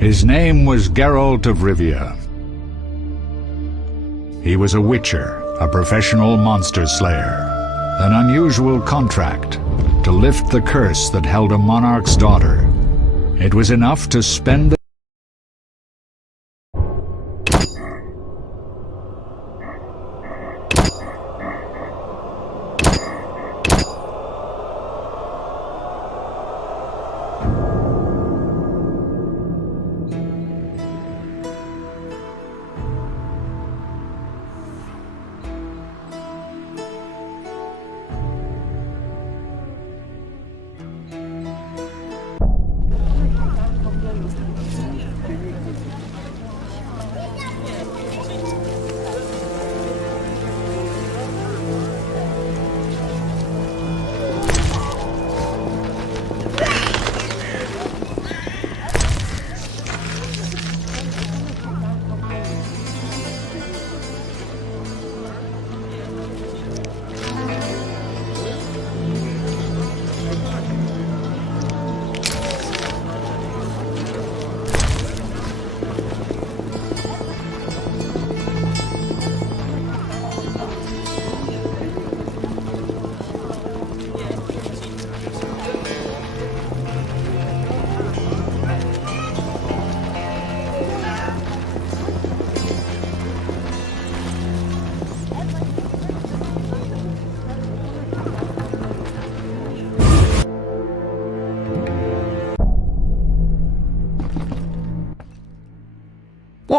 His name was Geralt of Rivia. He was a witcher, a professional monster slayer. An unusual contract to lift the curse that held a monarch's daughter. It was enough to spend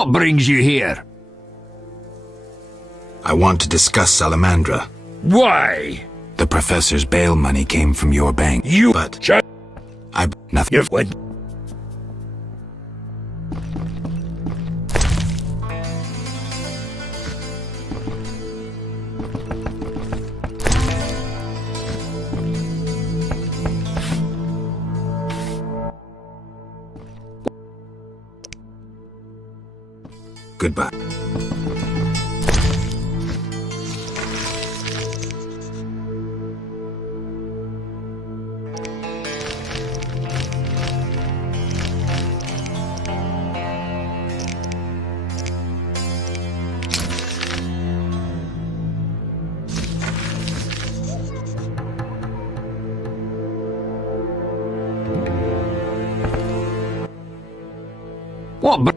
What brings you here? I want to discuss Salamandra. Why? The professor's bail money came from your bank. You but nothing. You've what? Goodbye. What?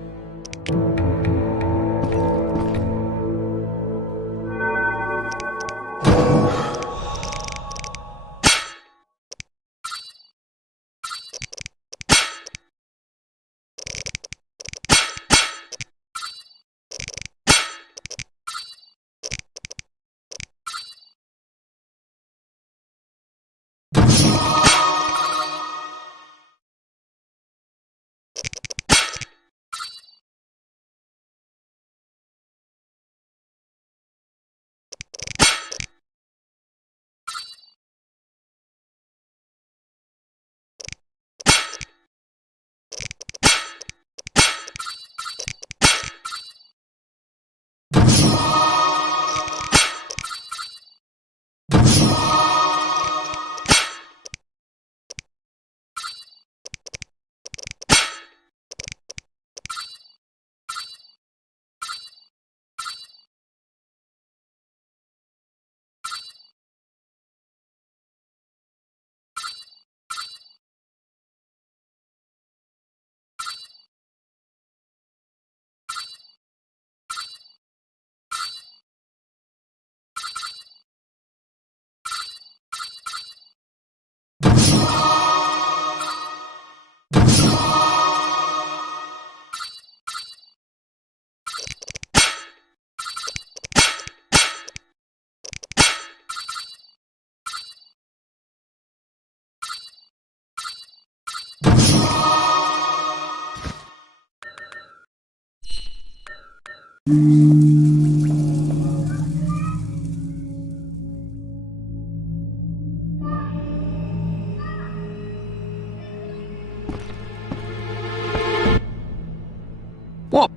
What?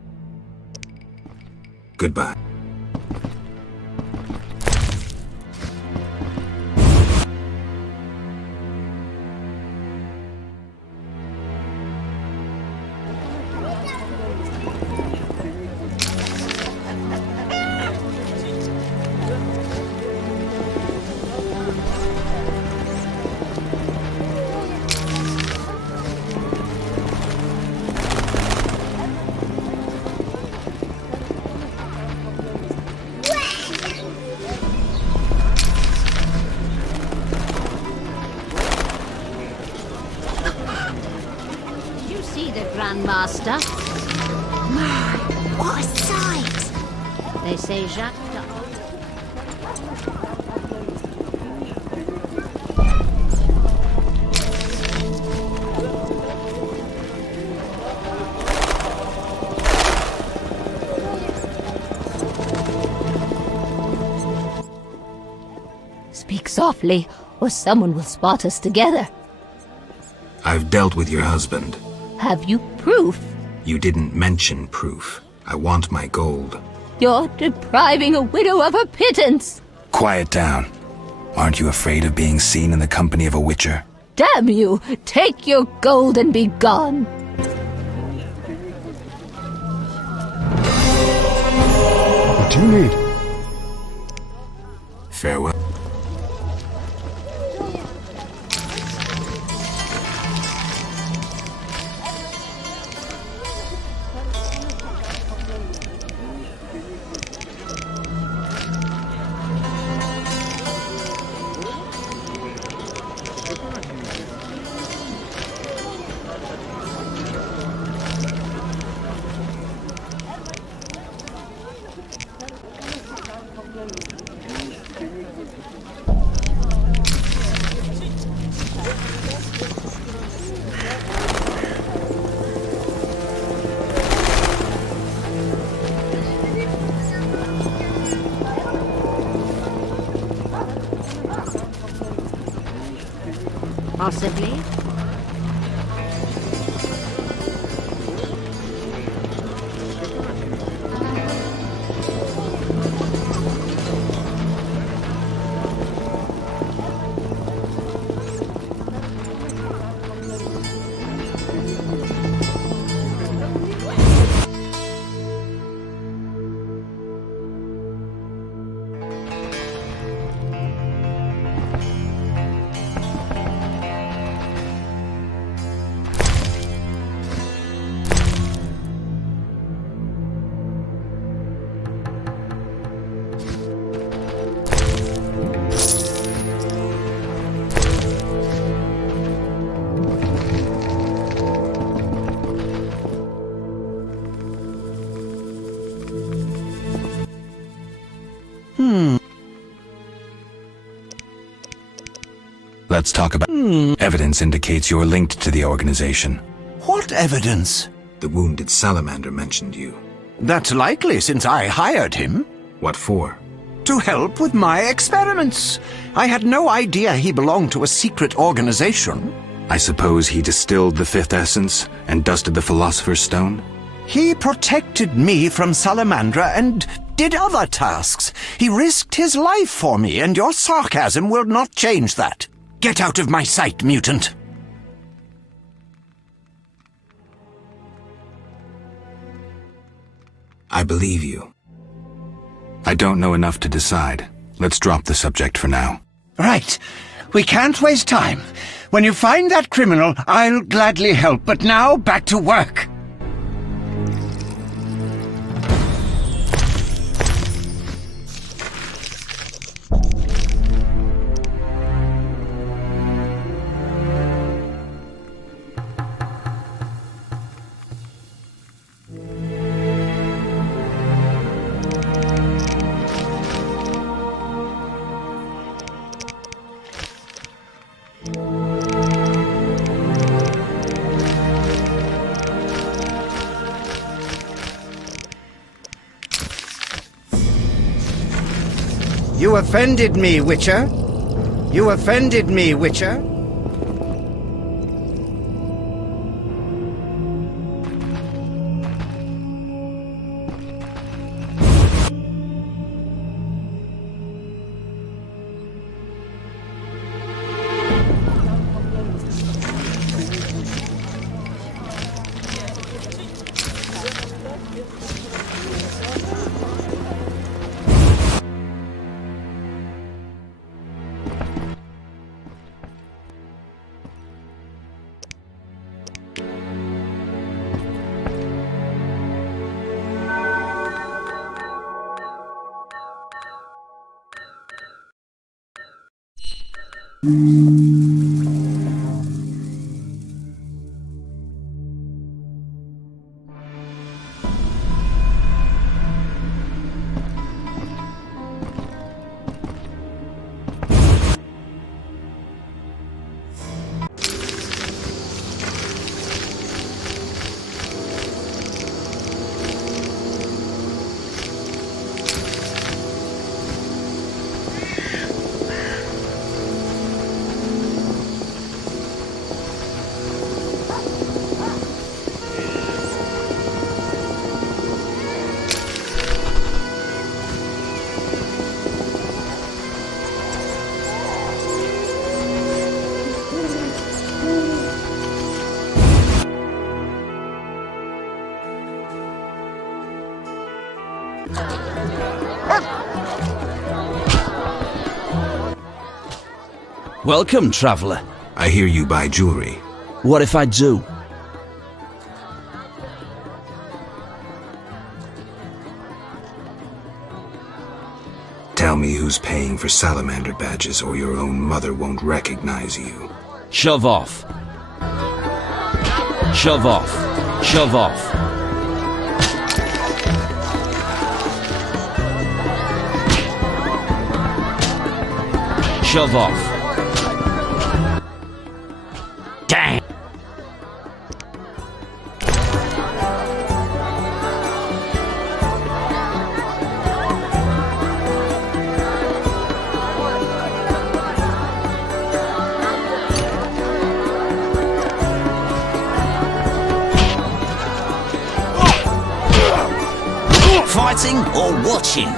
Goodbye. Grandmaster. My, what a sight! They say Jacques. Speak softly, or someone will spot us together. I've dealt with your husband. Have you proof? You didn't mention proof. I want my gold. You're depriving a widow of her pittance. Quiet down. Aren't you afraid of being seen in the company of a witcher? Damn you! Take your gold and be gone. What do you need? Farewell. Possibly. Let's talk about... Evidence indicates you're linked to the organization. What evidence? The wounded salamander mentioned you. That's likely, since I hired him. What for? To help with my experiments. I had no idea he belonged to a secret organization. I suppose he distilled the fifth essence and dusted the Philosopher's Stone? He protected me from Salamandra and did other tasks. He risked his life for me, and your sarcasm will not change that. Get out of my sight, mutant. I believe you. I don't know enough to decide. Let's drop the subject for now. Right. We can't waste time. When you find that criminal, I'll gladly help, but now back to work. You offended me, Witcher. You offended me, Witcher. Welcome, traveller. I hear you buy jewelry. What if I do? Tell me who's paying for salamander badges or your own mother won't recognize you. Shove off. Shove off. Shove off. Shove off. Dang. Fighting or watching?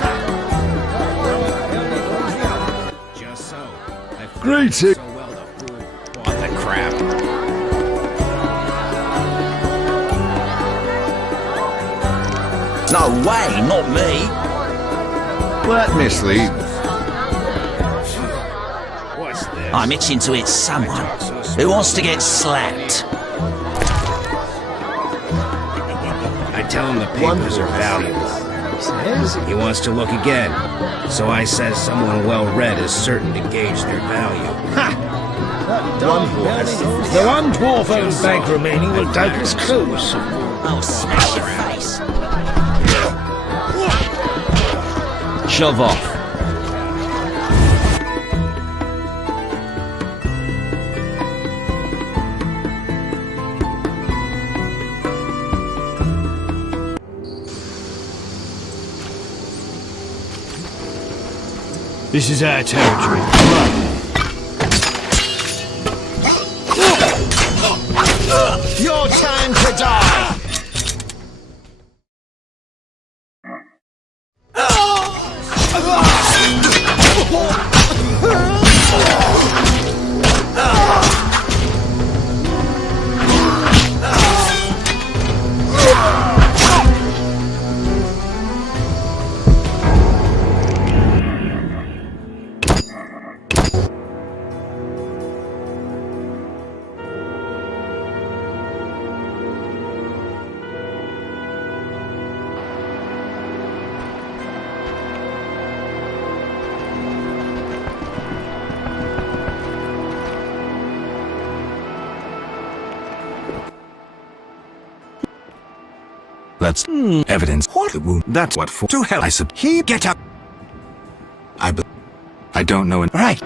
Just so. Greeting. So well the fool bought the crap. No way, not me. Let me sleep. What's this? I'm itching to hit someone who wants to get slapped. I tell him the papers are valuable. He wants to look again. So I says someone well-read is certain to gauge their value. The one dwarf-owned bank remaining will doubtless close. I'll smash your face. Shove off. This is our territory. Your time to die! That's evidence. What? That's what for. To hell, I sub. He get up. I don't know. Right.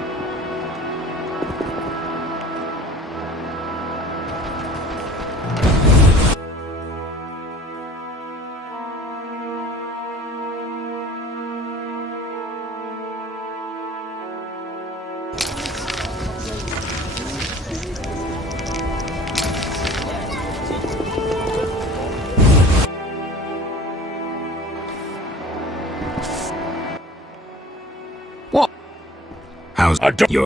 What? How's your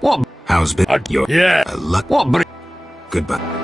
What? how's been your luck? What? Goodbye.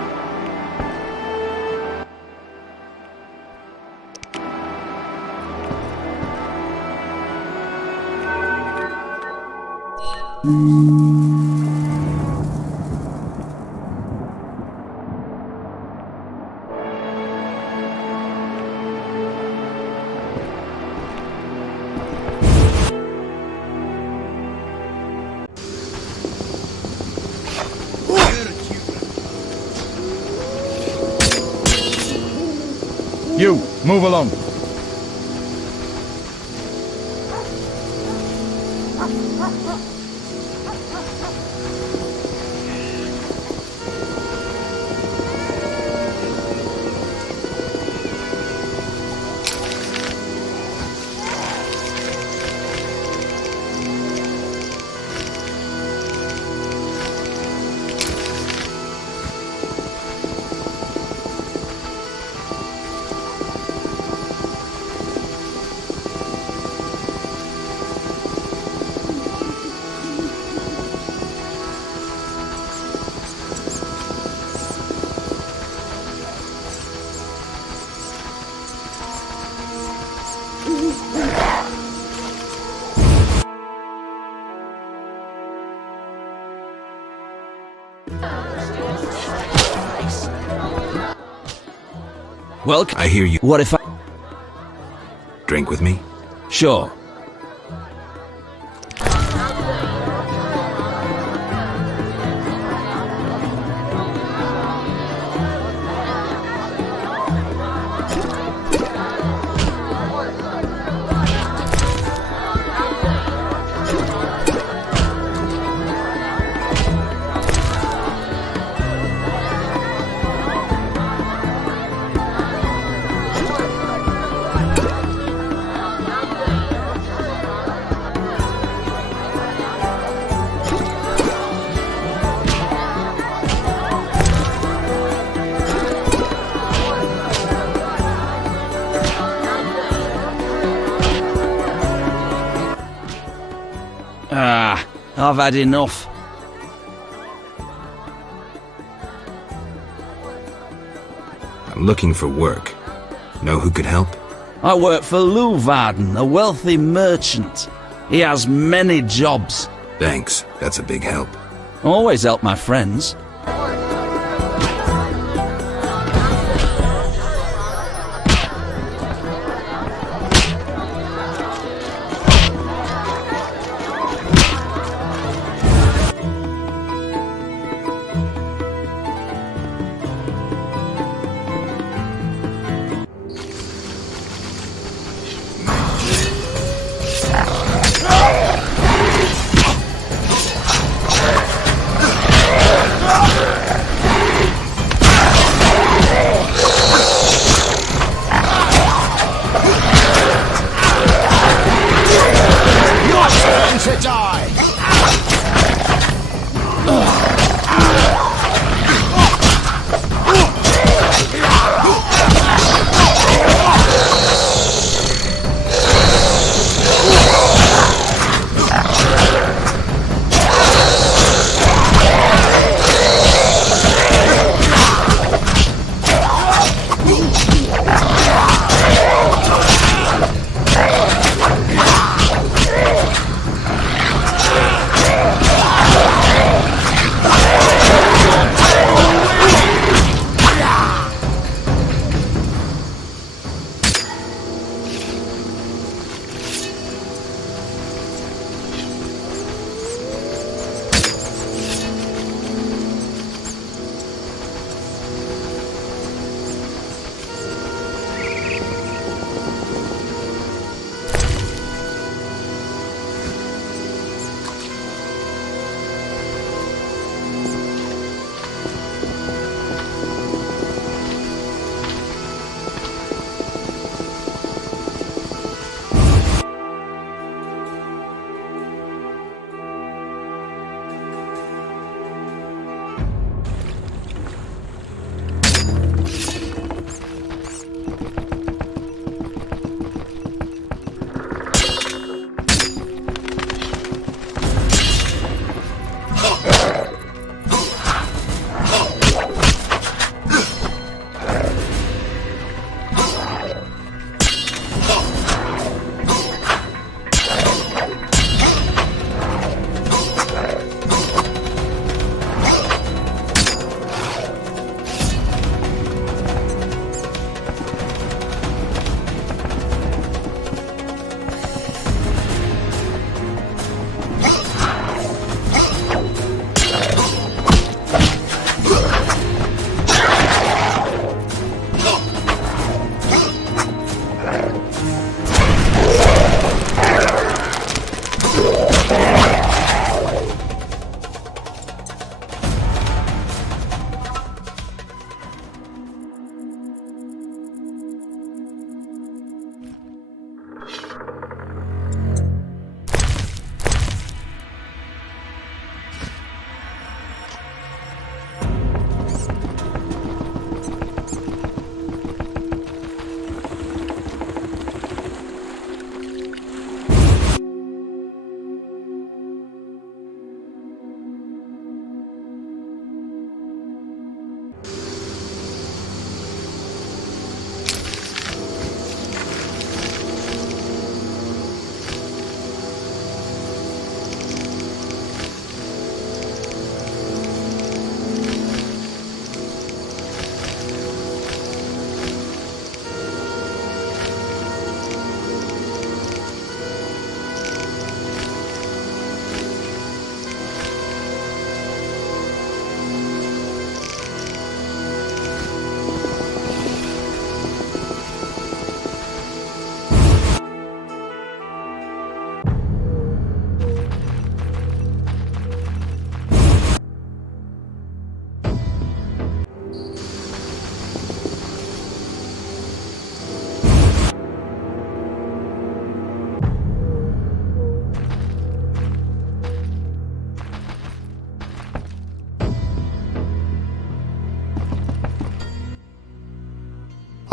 You, move along. Well, I hear you. what if I... Drink with me? Sure. I've had enough. I'm looking for work. Know who could help? I work for Varden, a wealthy merchant. He has many jobs. Thanks, that's a big help. Always help my friends.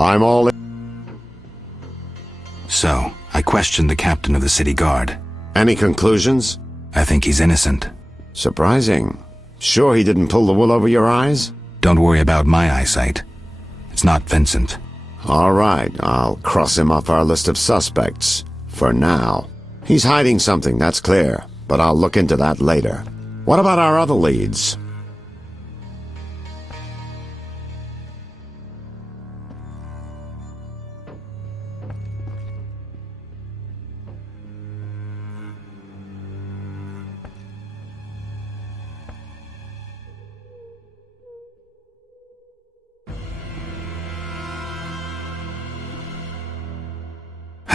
I'm all in. So, I questioned the captain of the city guard. Any conclusions? I think he's innocent. Surprising. Sure he didn't pull the wool over your eyes? Don't worry about my eyesight. It's not Vincent. All right, I'll cross him off our list of suspects. For now. He's hiding something, that's clear, but I'll look into that later. What about our other leads?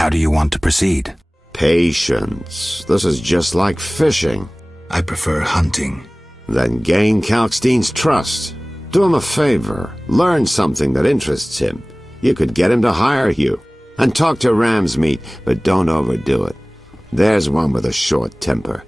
How do you want to proceed? Patience. This is just like fishing. I prefer hunting. Then gain Kalkstein's trust. Do him a favor. Learn something that interests him. You could get him to hire you. And talk to Ram's meat, but don't overdo it. There's one with a short temper.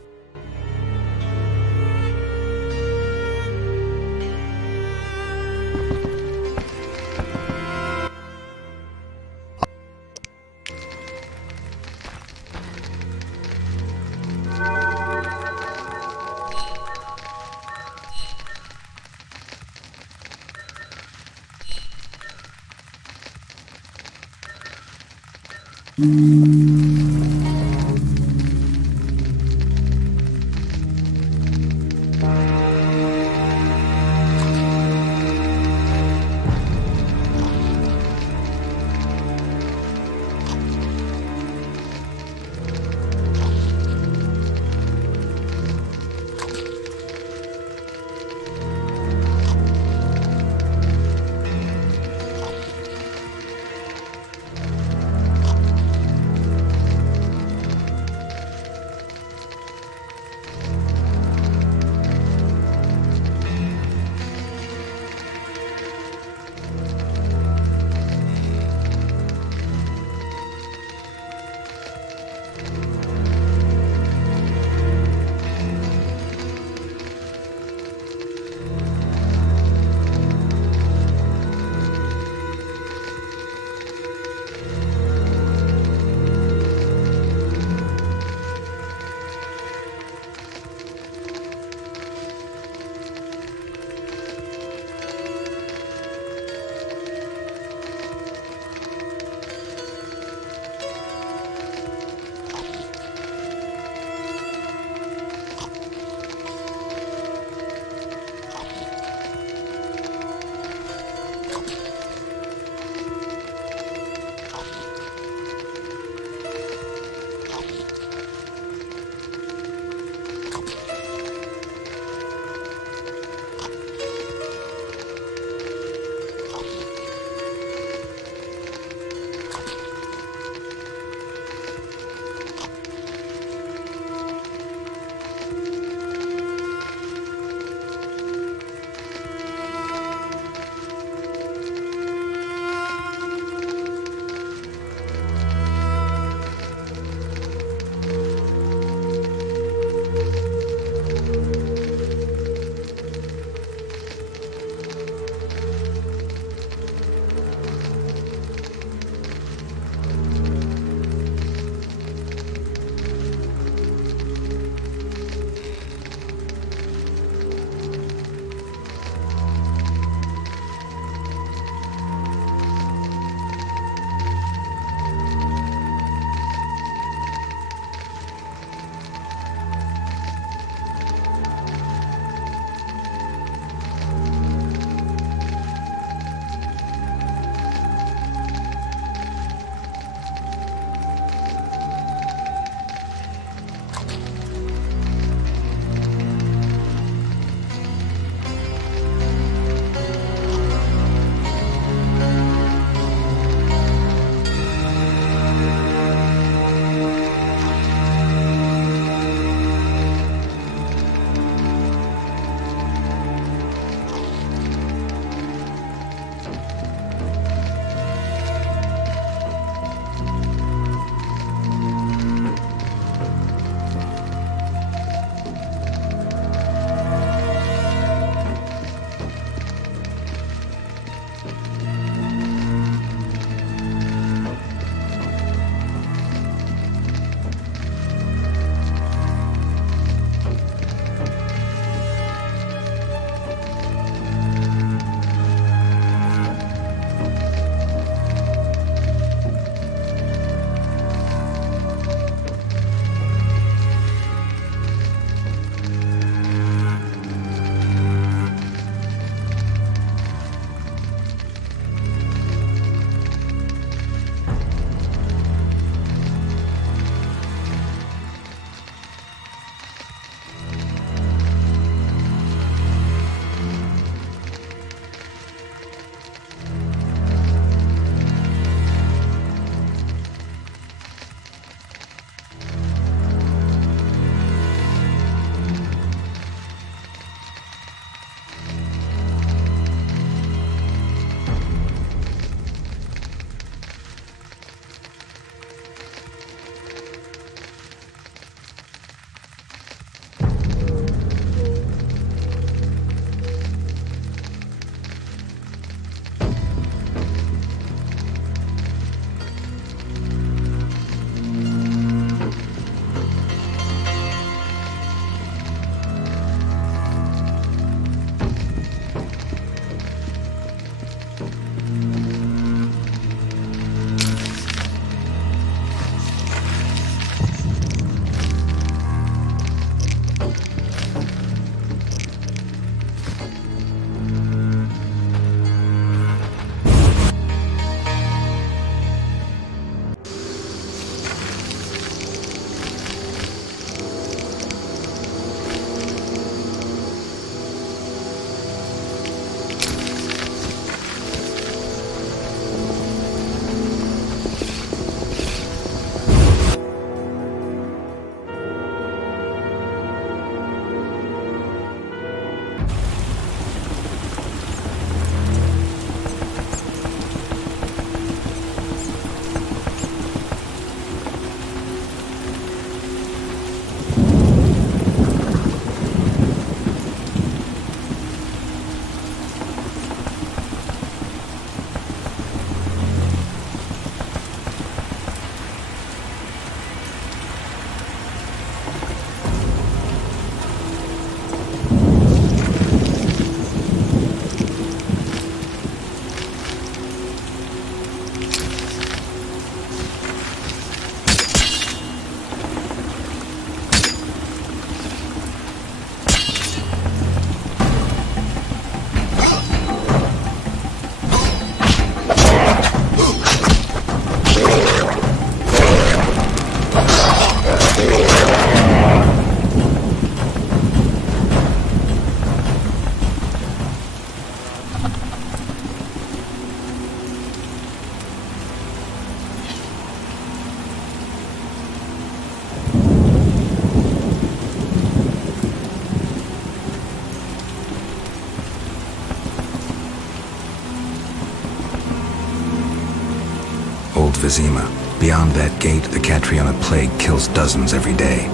Old Vizima. Beyond that gate, the Catriona plague kills dozens every day.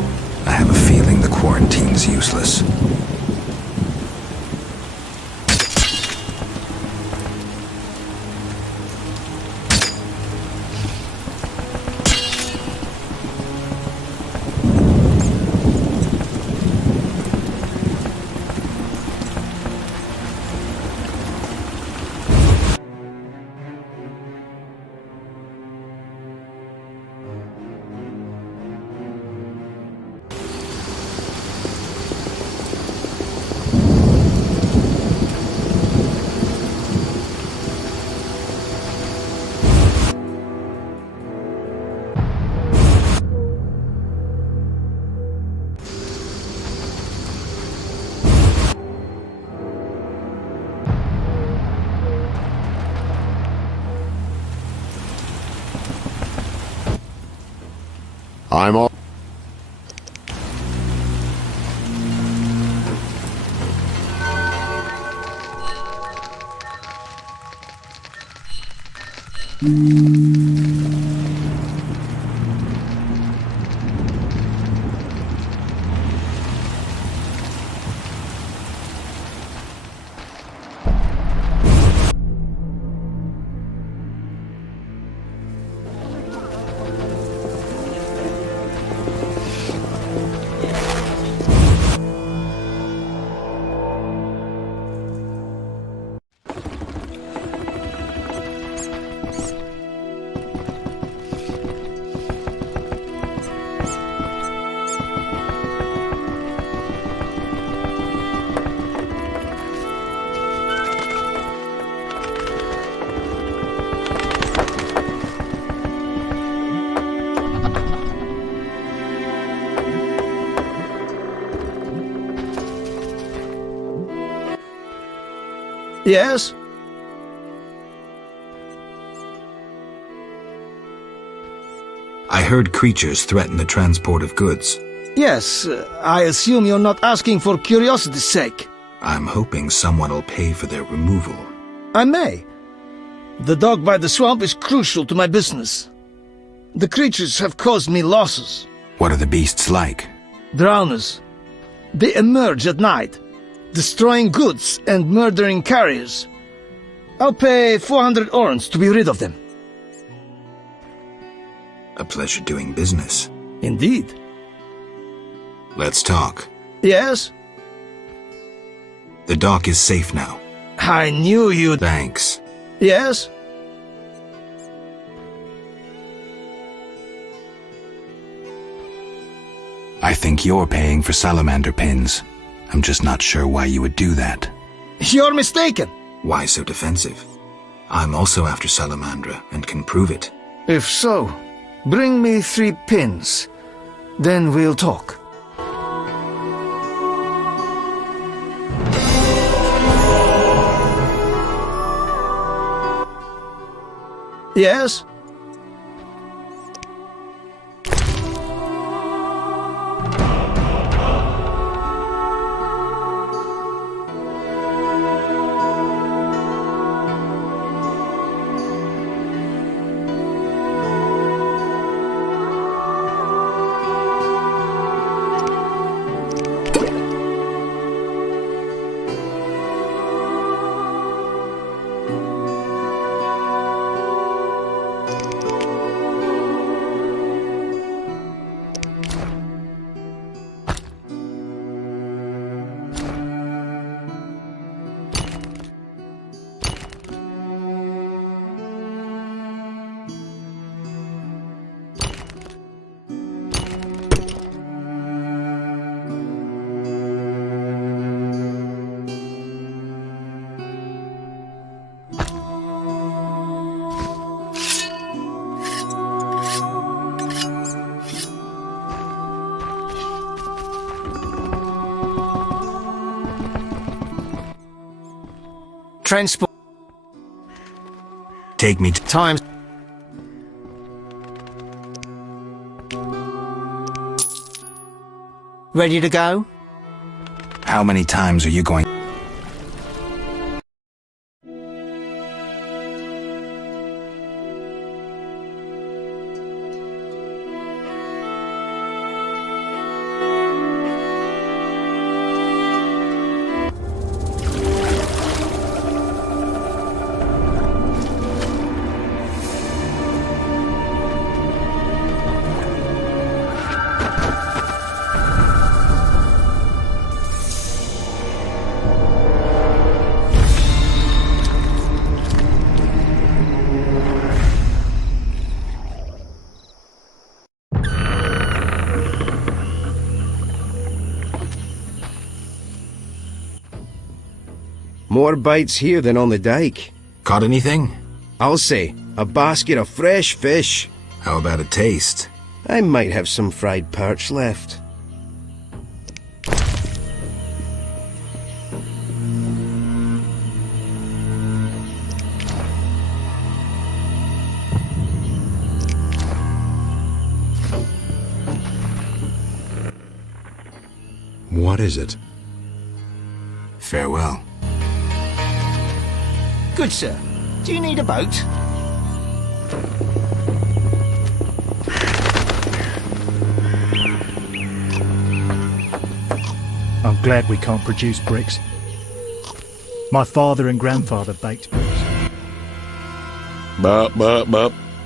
I have a feeling the quarantine's useless. I'm all... Yes? I heard creatures threaten the transport of goods. Yes, I assume you're not asking for curiosity's sake. I'm hoping someone will pay for their removal. I may. The dog by the swamp is crucial to my business. The creatures have caused me losses. What are the beasts like? Drowners. They emerge at night, destroying goods and murdering carriers. I'll pay 400 orens to be rid of them. A pleasure doing business. Indeed. Let's talk. Yes? The dock is safe now. I knew you'd... Thanks. Yes? I think you're paying for salamander pins. I'm just not sure why you would do that. You're mistaken. Why so defensive? I'm also after salamandra and can prove it. If so, bring me 3 pins. Then we'll talk. Yes? Transport. Take me to Times. Ready to go? How many times are you going? More bites here than on the dike. Caught anything? I'll say, a basket of fresh fish. How about a taste? I might have some fried perch left. What is it? Farewell. Good sir. Do you need a boat? I'm glad we can't produce bricks. My father and grandfather baked bricks.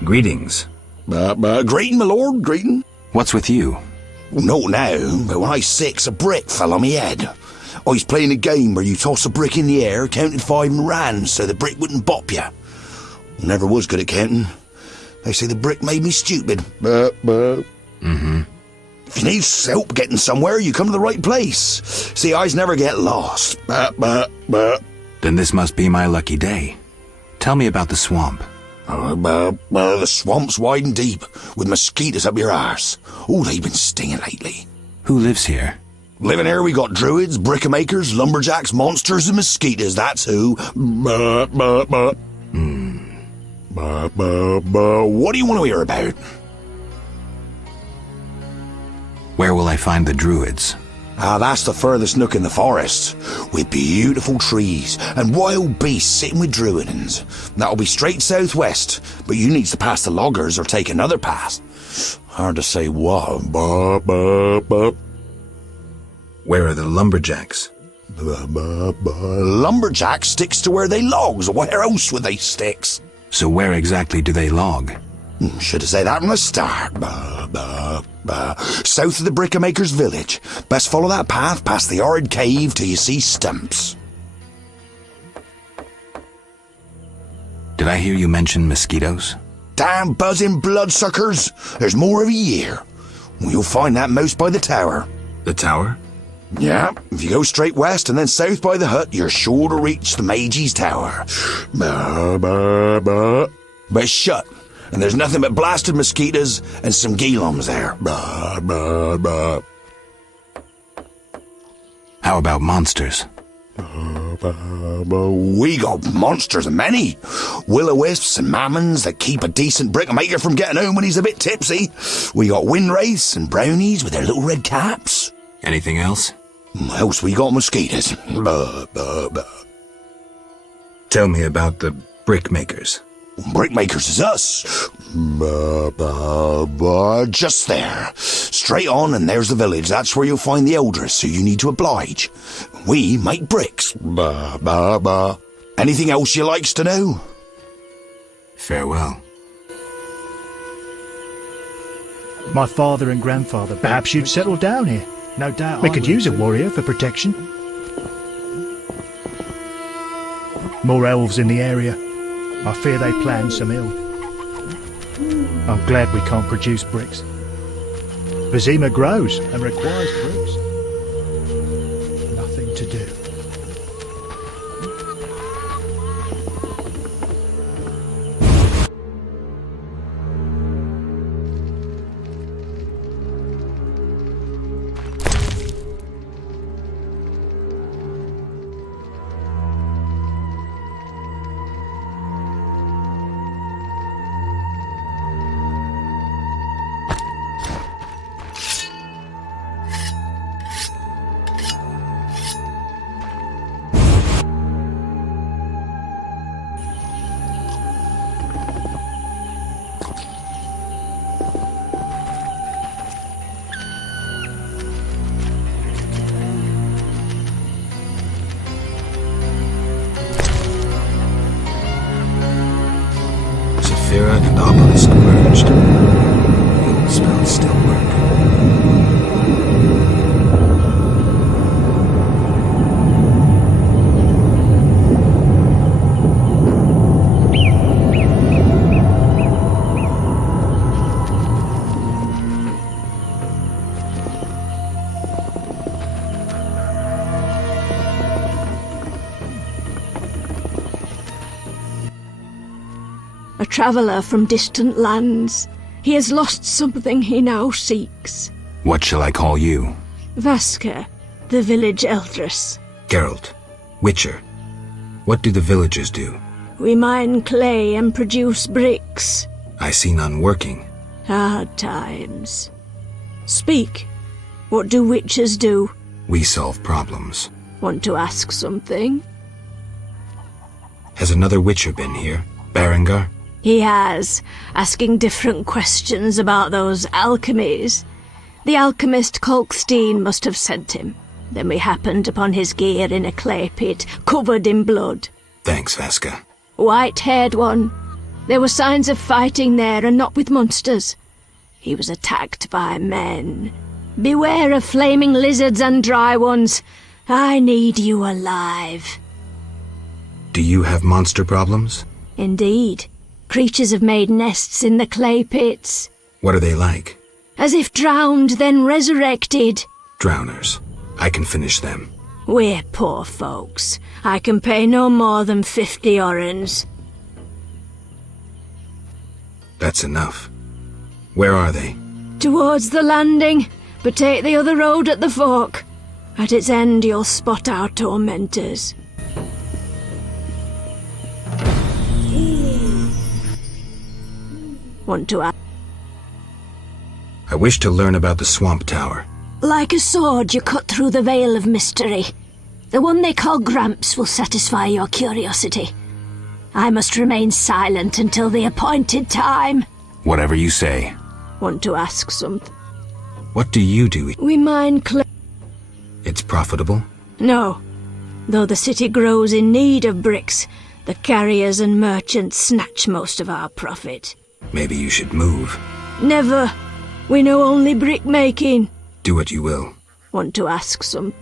Greetings. Greeting, my lord, greeting. What's with you? Not now, but when I was 6, a brick fell on me head. I was playing a game where you toss a brick in the air, counted 5 and ran so the brick wouldn't bop you. Never was good at counting. They say the brick made me stupid. Mm-hmm. If you need help getting somewhere, you come to the right place. See, I never get lost. Then this must be my lucky day. Tell me about the swamp. The swamp's wide and deep, with mosquitoes up your arse. Oh, they've been stinging lately. Who lives here? Living here, we got druids, brickmakers, lumberjacks, monsters, and mosquitoes. That's who. What do you want to hear about? Where will I find the druids? That's the furthest nook in the forest, with beautiful trees and wild beasts sitting with druidans. That'll be straight southwest, but you needs to pass the loggers or take another path. Hard to say what. Where are the lumberjacks? Lumberjacks sticks to where they logs. Where else would they sticks? So where exactly do they log? Should have said that from the start. South of the Brickmaker's village. Best follow that path past the horrid cave till you see stumps. Did I hear you mention mosquitoes? Damn buzzing bloodsuckers. There's more every year. You'll find that most by the tower. The tower? Yeah, if you go straight west and then south by the hut, you're sure to reach the Mage's Tower. But it's shut, and there's nothing but blasted mosquitoes and some geelums there. How about monsters? We got monsters, many. Will-o-wisps and mammons that keep a decent brickmaker from getting home when he's a bit tipsy. We got windwraiths and brownies with their little red caps. Anything else? Else we got mosquitoes. Tell me about the brickmakers. Brickmakers is us. Just there. Straight on and there's the village. That's where you'll find the elders, so you need to oblige. We make bricks. Anything else you likes to know? Farewell. My father and grandfather. Perhaps you'd settle down here. No doubt. We could use a warrior for protection. More elves in the area. I fear they plan some ill. I'm glad we can't produce bricks. Vizima grows and requires bricks. Nothing to do. traveller from distant lands. He has lost something he now seeks. What shall I call you? Vaska, the village eldress. Geralt. Witcher. What do the villagers do? We mine clay and produce bricks. I see none working. Hard times. Speak. What do witchers do? We solve problems. Want to ask something? Has another Witcher been here? Berengar? He has, asking different questions about those alchemies. The alchemist Kalkstein must have sent him. Then we happened upon his gear in a clay pit, covered in blood. Thanks, Vaska. White-haired one. There were signs of fighting there, and not with monsters. He was attacked by men. Beware of flaming lizards and dry ones. I need you alive. Do you have monster problems? Indeed. Creatures have made nests in the clay pits. What are they like? As if drowned, then resurrected. Drowners. I can finish them. We're poor folks. I can pay no more than 50 orens. That's enough. Where are they? Towards the landing, but take the other road at the fork. At its end you'll spot our tormentors. Want to ask? I wish to learn about the Swamp Tower. Like a sword, you cut through the veil of mystery. The one they call Gramps will satisfy your curiosity. I must remain silent until the appointed time. Whatever you say. Want to ask something? What do you do? We mine clay. It's profitable? No. Though the city grows in need of bricks, the carriers and merchants snatch most of our profit. Maybe you should move. Never. We know only brick making. Do what you will. Want to ask some?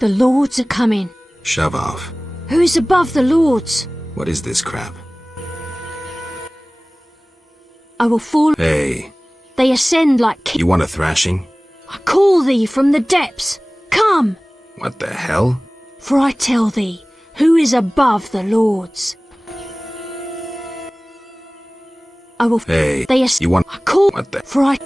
The lords are coming. Shove off. Who's above the lords? What is this crap? I will fall. Hey. They ascend like You want a thrashing? I call thee from the depths. Come! What the hell? For I tell thee, who is above the lords? I will. Hey. They You want? I call. What the? For I.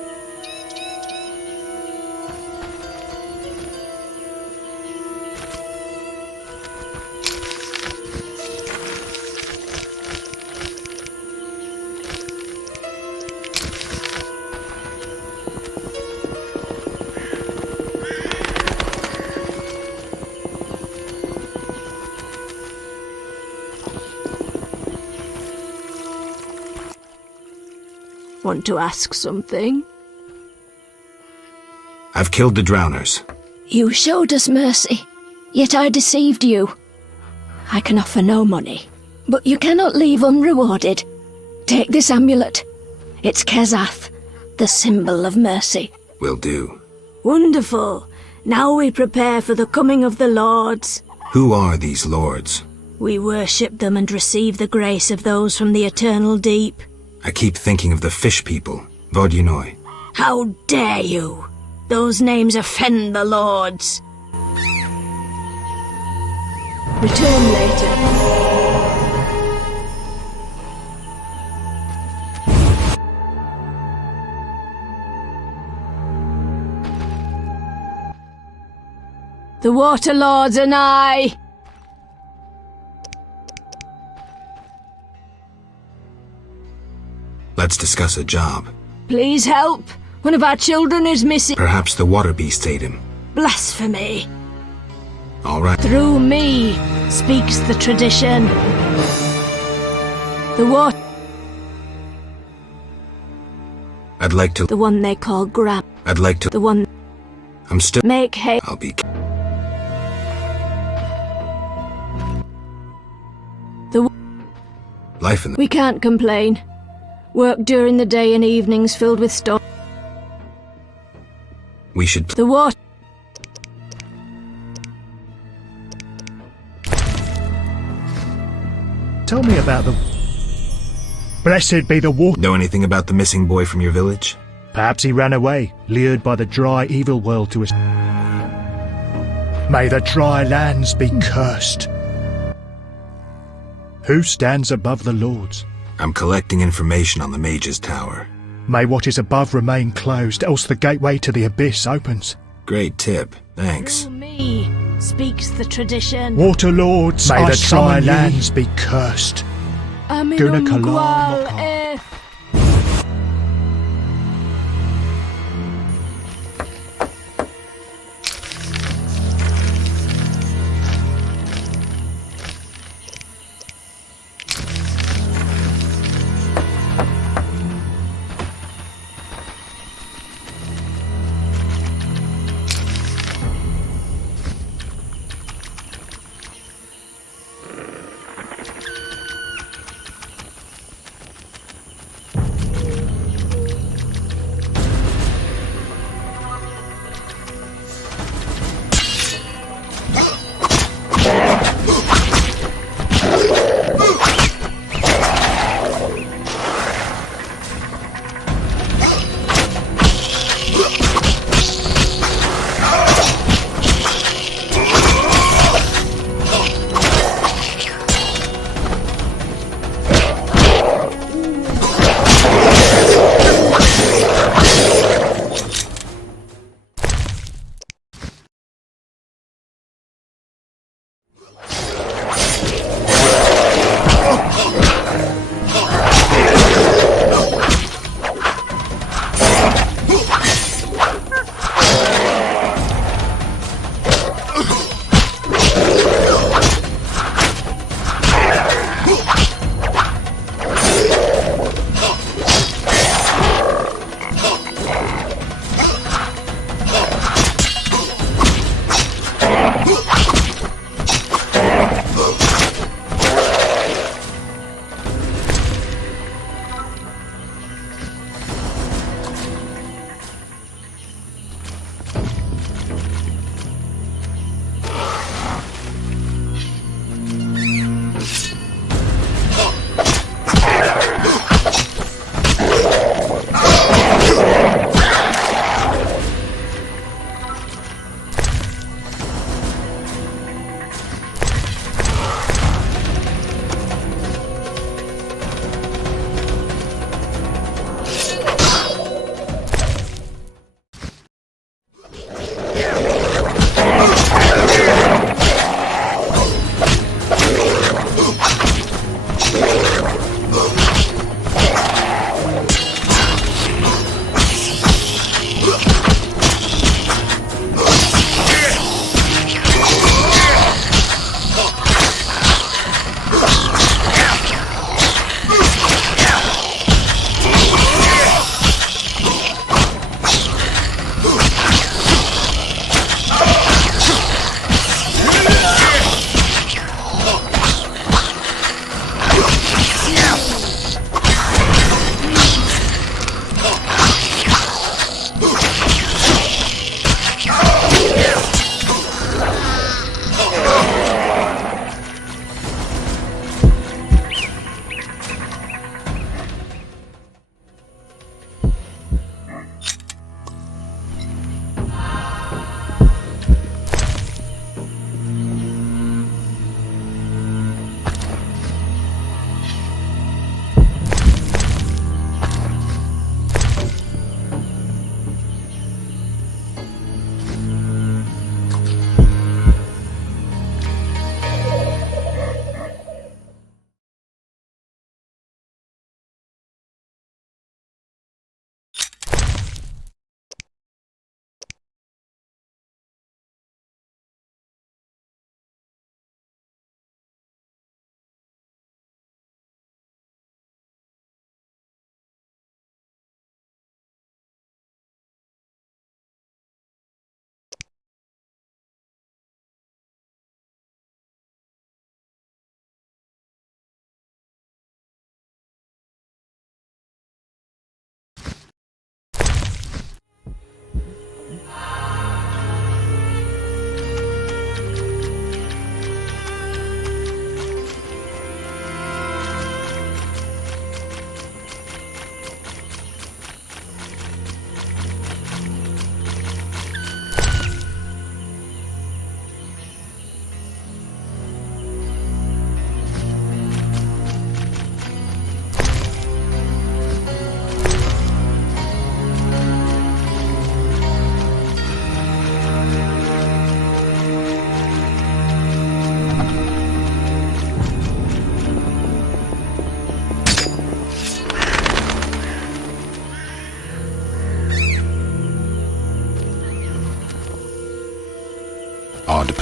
Want to ask something? I've killed the drowners. You showed us mercy, yet I deceived you. I can offer no money, but you cannot leave unrewarded. Take this amulet. It's Kezath, the symbol of mercy. Will do. Wonderful. Now we prepare for the coming of the lords. Who are these lords? We worship them and receive the grace of those from the eternal deep. I keep thinking of the fish people. Vodunoi. How dare you? Those names offend the lords. Return later. The Water Lords and I. Let's discuss a job. Please help. One of our children is missing. Perhaps the water beast ate him. Blasphemy. All right. Through me speaks the tradition. The water. I'd like to. The one they call Grab. I'd like to. The one. I'm still. Make hay. I'll be. The. Life in the. We can't complain. Work during the day and evenings filled with storm. We should. The water. Tell me about the... Blessed be the water. Know anything about the missing boy from your village? Perhaps he ran away, lured by the dry, evil world to us. May the dry lands be cursed. Who stands above the lords? I'm collecting information on the Mage's Tower. May what is above remain closed, else the gateway to the abyss opens. Great tip. Thanks. Through me speaks the tradition. Water Lords, may the dry lands be cursed. Guna Kalar Mokar.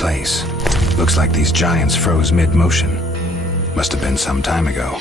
place. Looks like these giants froze mid-motion. Must have been some time ago.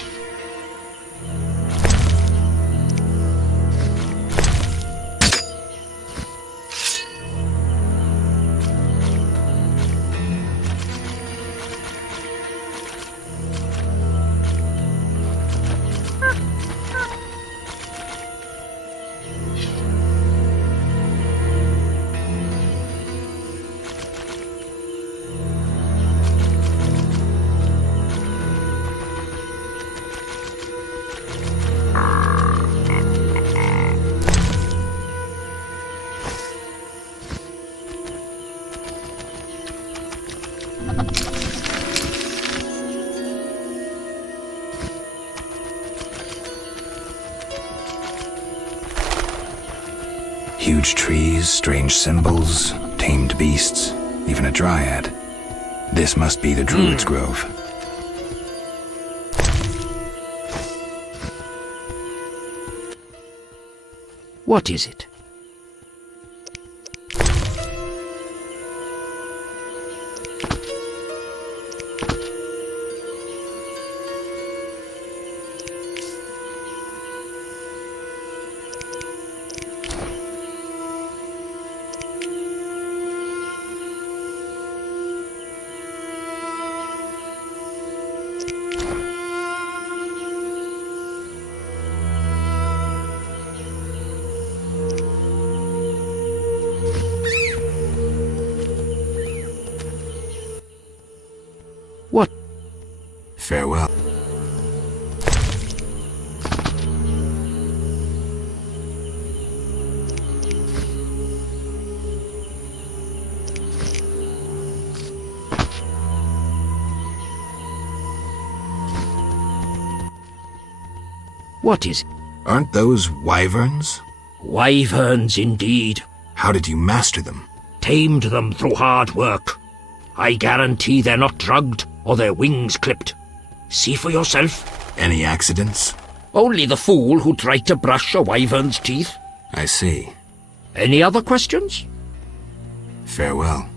Huge trees, strange symbols, tamed beasts, even a dryad. This must be the Druid's Grove. What is it? What? Farewell. What is it? Aren't those wyverns? Wyverns, indeed. How did you master them? Tamed them through hard work. I guarantee they're not drugged or their wings clipped. See for yourself. Any accidents? Only the fool who tried to brush a wyvern's teeth. I see. Any other questions? Farewell.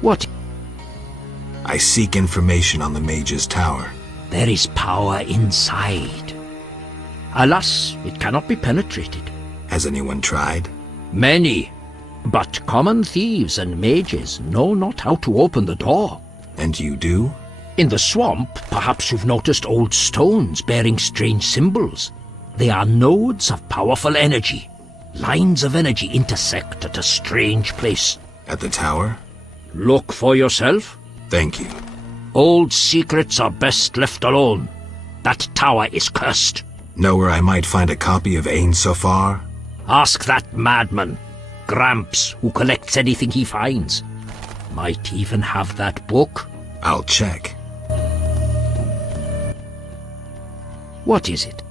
What? I seek information on the Mage's Tower. There is power inside. Alas, it cannot be penetrated. Has anyone tried? Many. But common thieves and mages know not how to open the door. And you do? In the swamp, perhaps you've noticed old stones bearing strange symbols. They are nodes of powerful energy. Lines of energy intersect at a strange place. At the tower? Look for yourself. Thank you. Old secrets are best left alone. That tower is cursed. Know where I might find a copy of Ain Sofar? Ask that madman, Gramps, who collects anything he finds. Might even have that book. I'll check. What is it?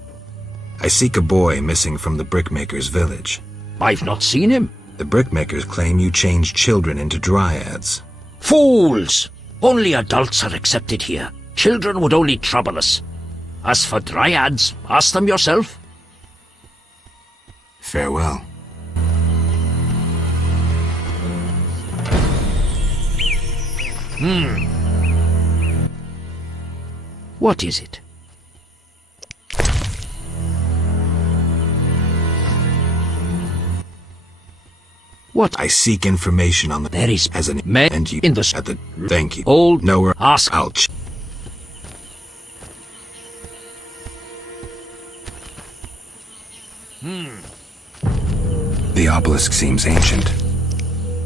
I seek a boy missing from the Brickmaker's village. I've not seen him. The Brickmakers claim you changed children into dryads. Fools! Only adults are accepted here. Children would only trouble us. As for dryads, ask them yourself. Farewell. What is it? What? I seek information on the... There is as an man and you in the... at the... Thank you. Old... Nowhere... Ask... I'll The obelisk seems ancient.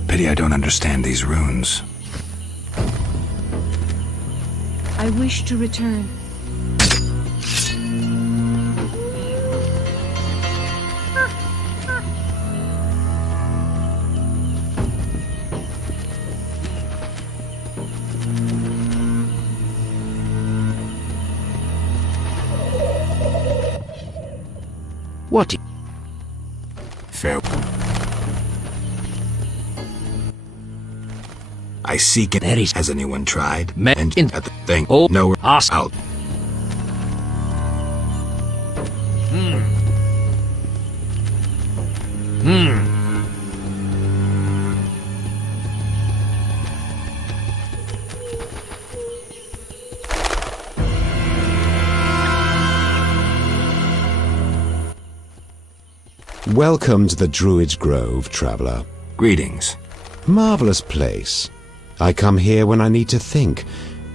Pity I don't understand these runes. I wish to return. What? Fair. I seek it. There is. Has anyone tried? And in at the thing. Oh, no. Ask out. Welcome to the Druid's Grove, traveler. Greetings. Marvelous place. I come here when I need to think,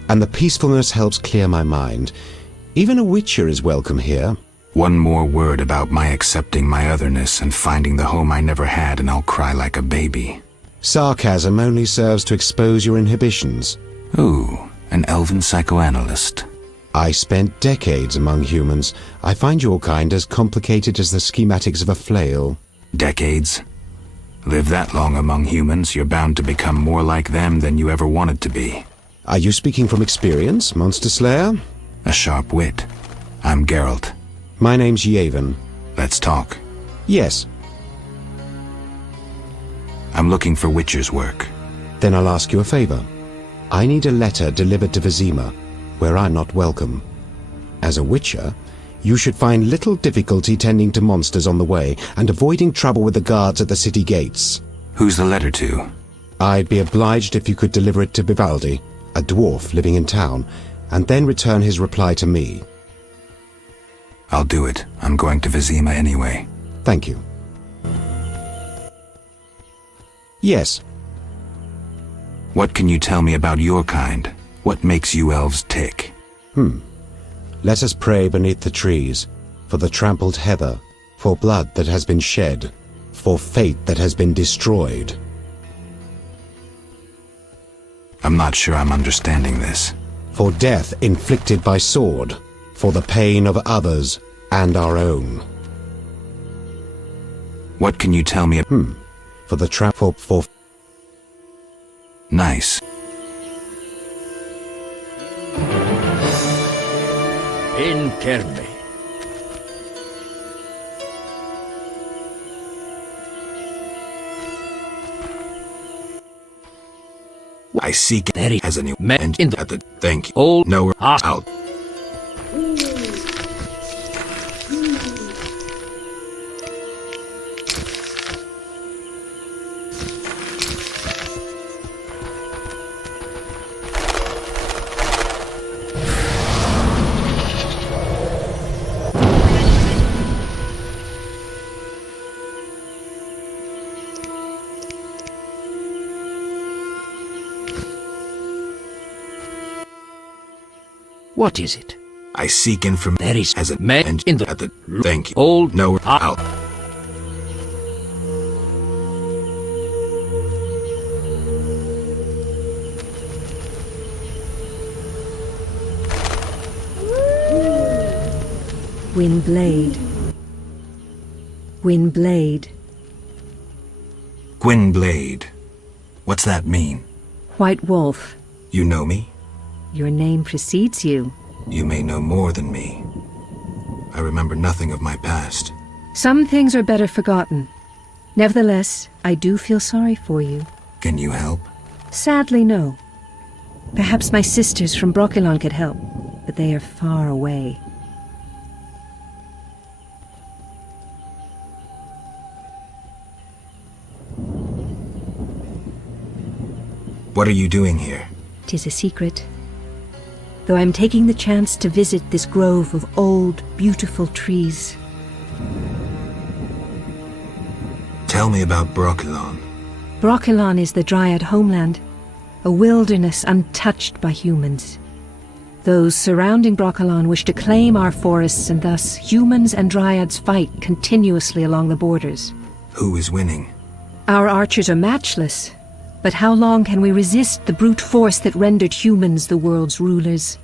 and the peacefulness helps clear my mind. Even a witcher is welcome here. One more word about my accepting my otherness and finding the home I never had, and I'll cry like a baby. Sarcasm only serves to expose your inhibitions. Ooh, an elven psychoanalyst. I spent decades among humans. I find your kind as complicated as the schematics of a flail. Decades? Live that long among humans, you're bound to become more like them than you ever wanted to be. Are you speaking from experience, Monster Slayer? A sharp wit. I'm Geralt. My name's Yavin. Let's talk. Yes. I'm looking for Witcher's work. Then I'll ask you a favor. I need a letter delivered to Vizima, where I'm not welcome. As a Witcher, you should find little difficulty tending to monsters on the way and avoiding trouble with the guards at the city gates. Who's the letter to? I'd be obliged if you could deliver it to Vivaldi, a dwarf living in town, and then return his reply to me. I'll do it. I'm going to Vizima anyway. Thank you. Yes. What can you tell me about your kind? What makes you elves tick? Let us pray beneath the trees, for the trampled heather, for blood that has been shed, for fate that has been destroyed. I'm not sure I'm understanding this. For death inflicted by sword, for the pain of others and our own. What can you tell me? For the for Nice. Interme. I seek Very as a new meant in the at the thank you. old No, out. What is it? I seek information. There is as a meant in the at the thank you. old No, out. Windblade. Windblade. Gwynblade. What's that mean? White Wolf. You know me? Your name precedes you. You may know more than me. I remember nothing of my past. Some things are better forgotten. Nevertheless, I do feel sorry for you. Can you help? Sadly, no. Perhaps my sisters from Brokilon could help, but they are far away. What are you doing here? 'Tis a secret. Though I'm taking the chance to visit this grove of old, beautiful trees. Tell me about Brokilon. Brokilon is the Dryad homeland, a wilderness untouched by humans. Those surrounding Brokilon wish to claim our forests, and thus humans and Dryads fight continuously along the borders. Who is winning? Our archers are matchless, but how long can we resist the brute force that rendered humans the world's rulers?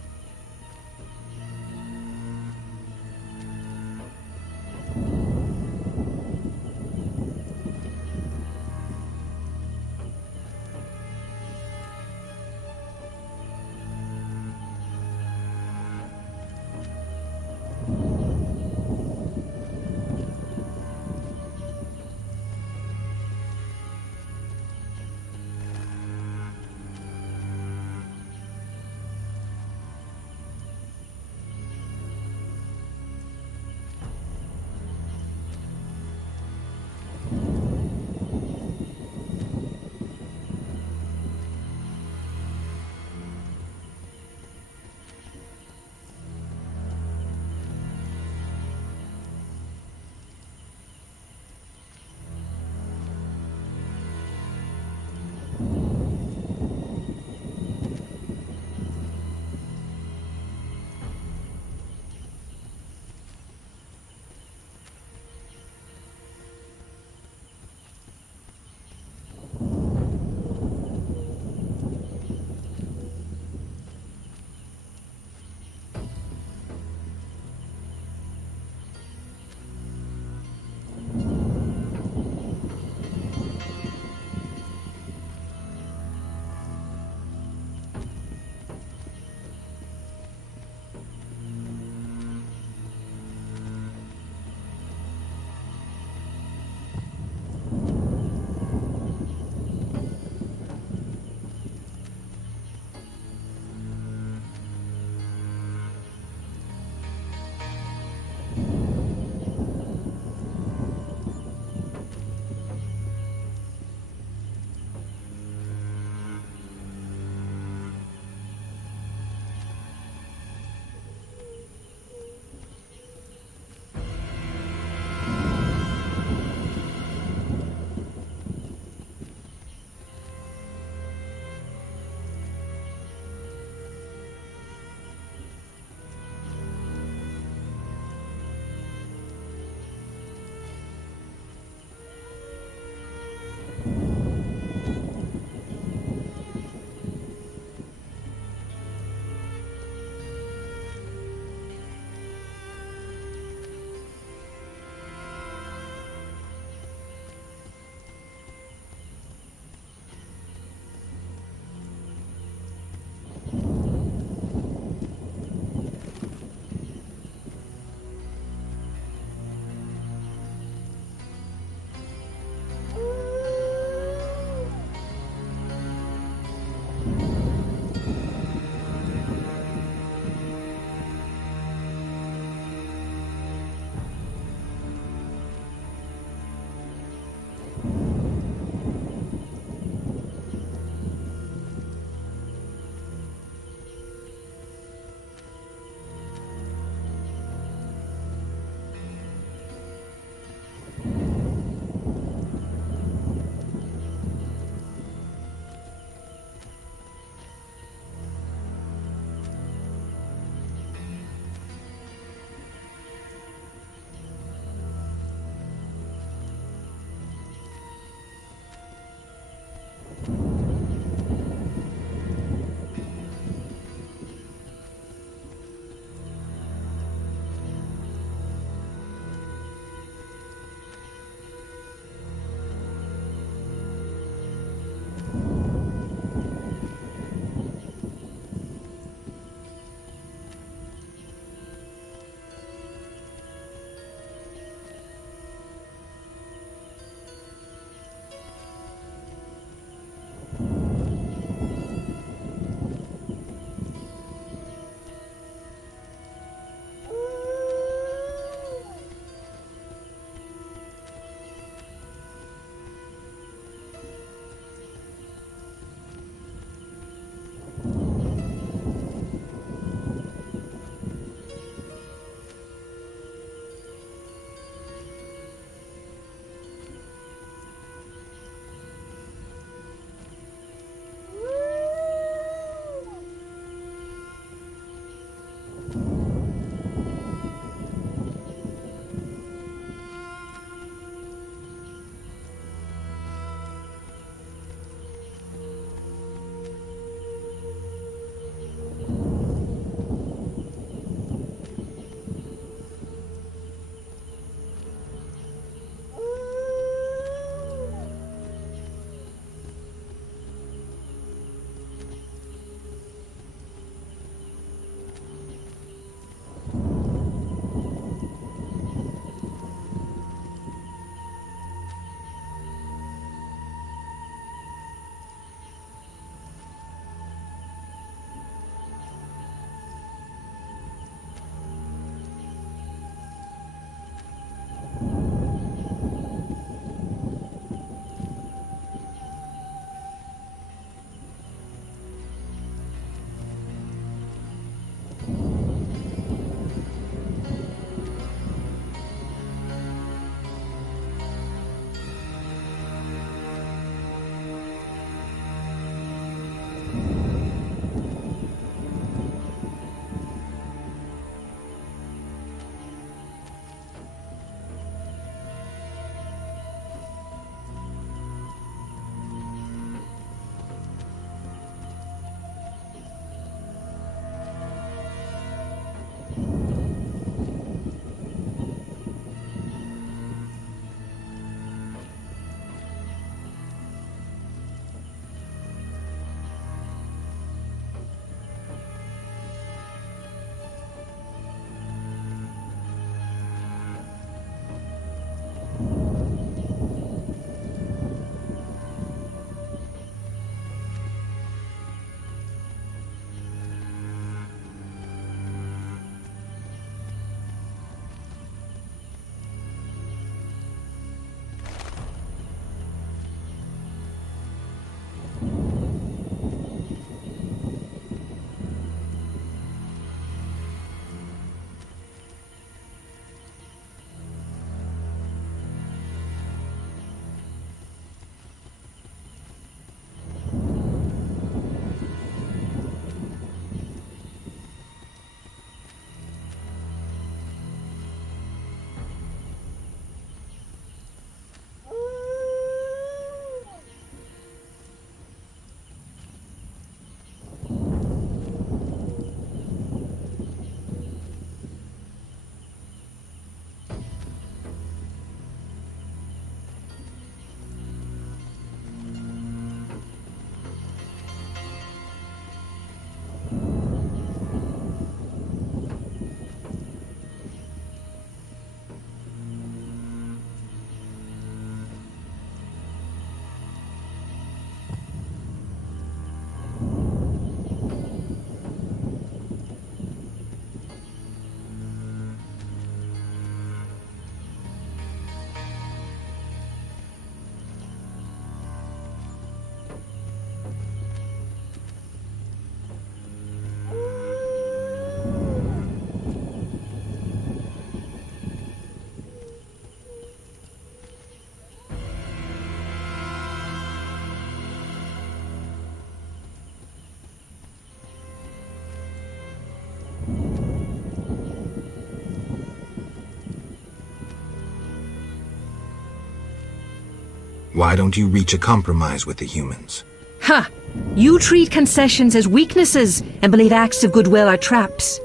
Why don't you reach a compromise with the humans? Ha! You treat concessions as weaknesses and believe acts of goodwill are traps.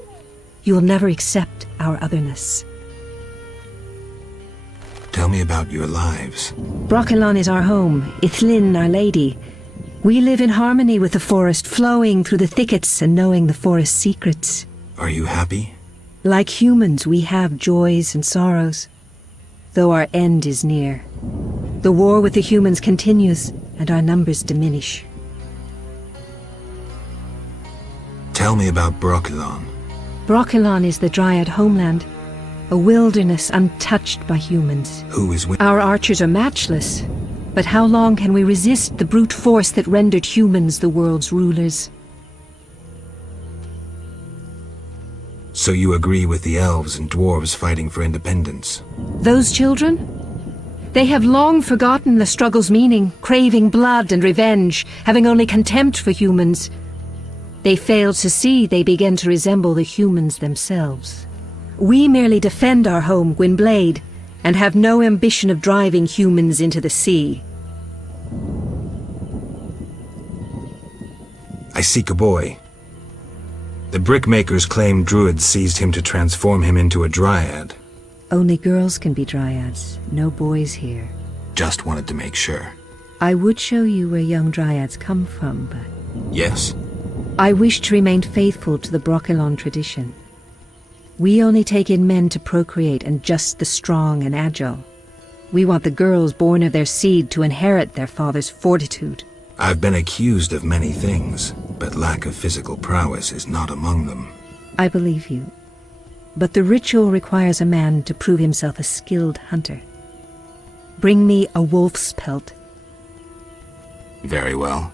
You will never accept our otherness. Tell me about your lives. Brokilon is our home, Ithlin our lady. We live in harmony with the forest, flowing through the thickets and knowing the forest's secrets. Are you happy? Like humans, we have joys and sorrows, though our end is near. The war with the humans continues, and our numbers diminish. Tell me about Brokilon. Brokilon is the Dryad homeland, a wilderness untouched by humans. Who is with... Our archers are matchless, but how long can we resist the brute force that rendered humans the world's rulers? So you agree with the elves and dwarves fighting for independence? Those children? They have long forgotten the struggle's meaning, craving blood and revenge, having only contempt for humans. They fail to see they begin to resemble the humans themselves. We merely defend our home, Gwynblade, and have no ambition of driving humans into the sea. I seek a boy. The brickmakers claim druids seized him to transform him into a dryad. Only girls can be dryads, no boys here. Just wanted to make sure. I would show you where young dryads come from, but... Yes. I wish to remain faithful to the Brokilon tradition. We only take in men to procreate, and just the strong and agile. We want the girls born of their seed to inherit their father's fortitude. I've been accused of many things, but lack of physical prowess is not among them. I believe you. But the ritual requires a man to prove himself a skilled hunter. Bring me a wolf's pelt. Very well.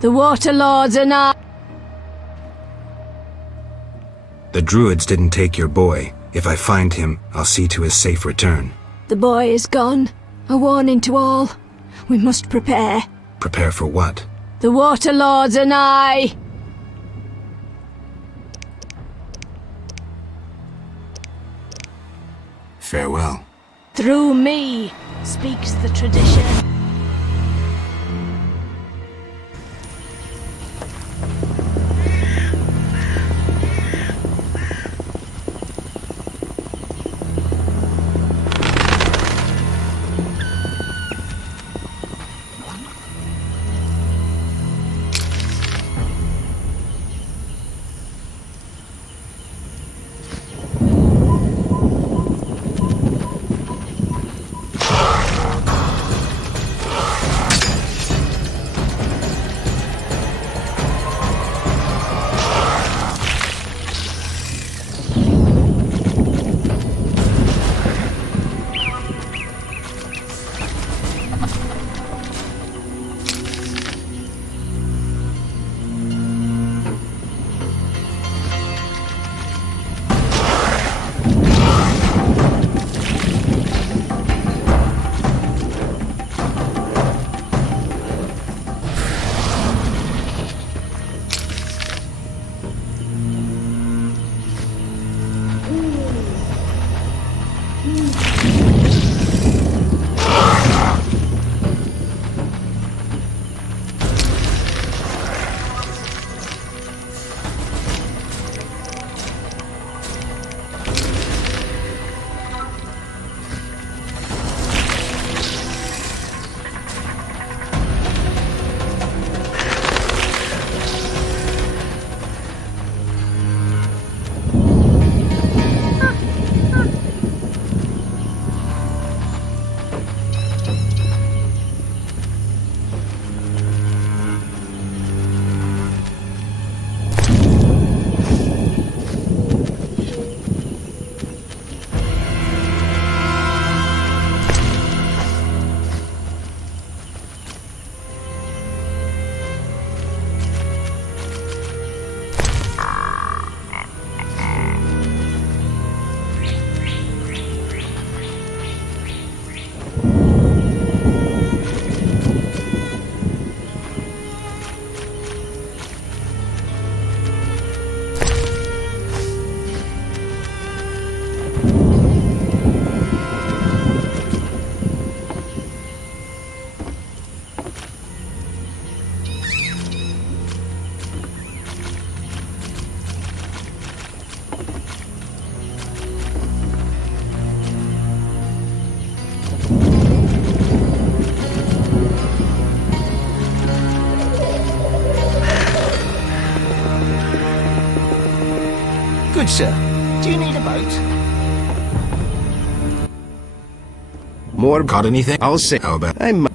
The Water Lords are not... The druids didn't take your boy. If I find him, I'll see to his safe return. The boy is gone. A warning to all. We must prepare. Prepare for what? The Water Lords are nigh. Farewell. Through me speaks the tradition. Good sir. Do you need a boat? More got anything? I'll say. How about I'm.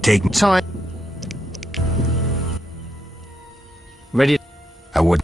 Take time. Ready? I would.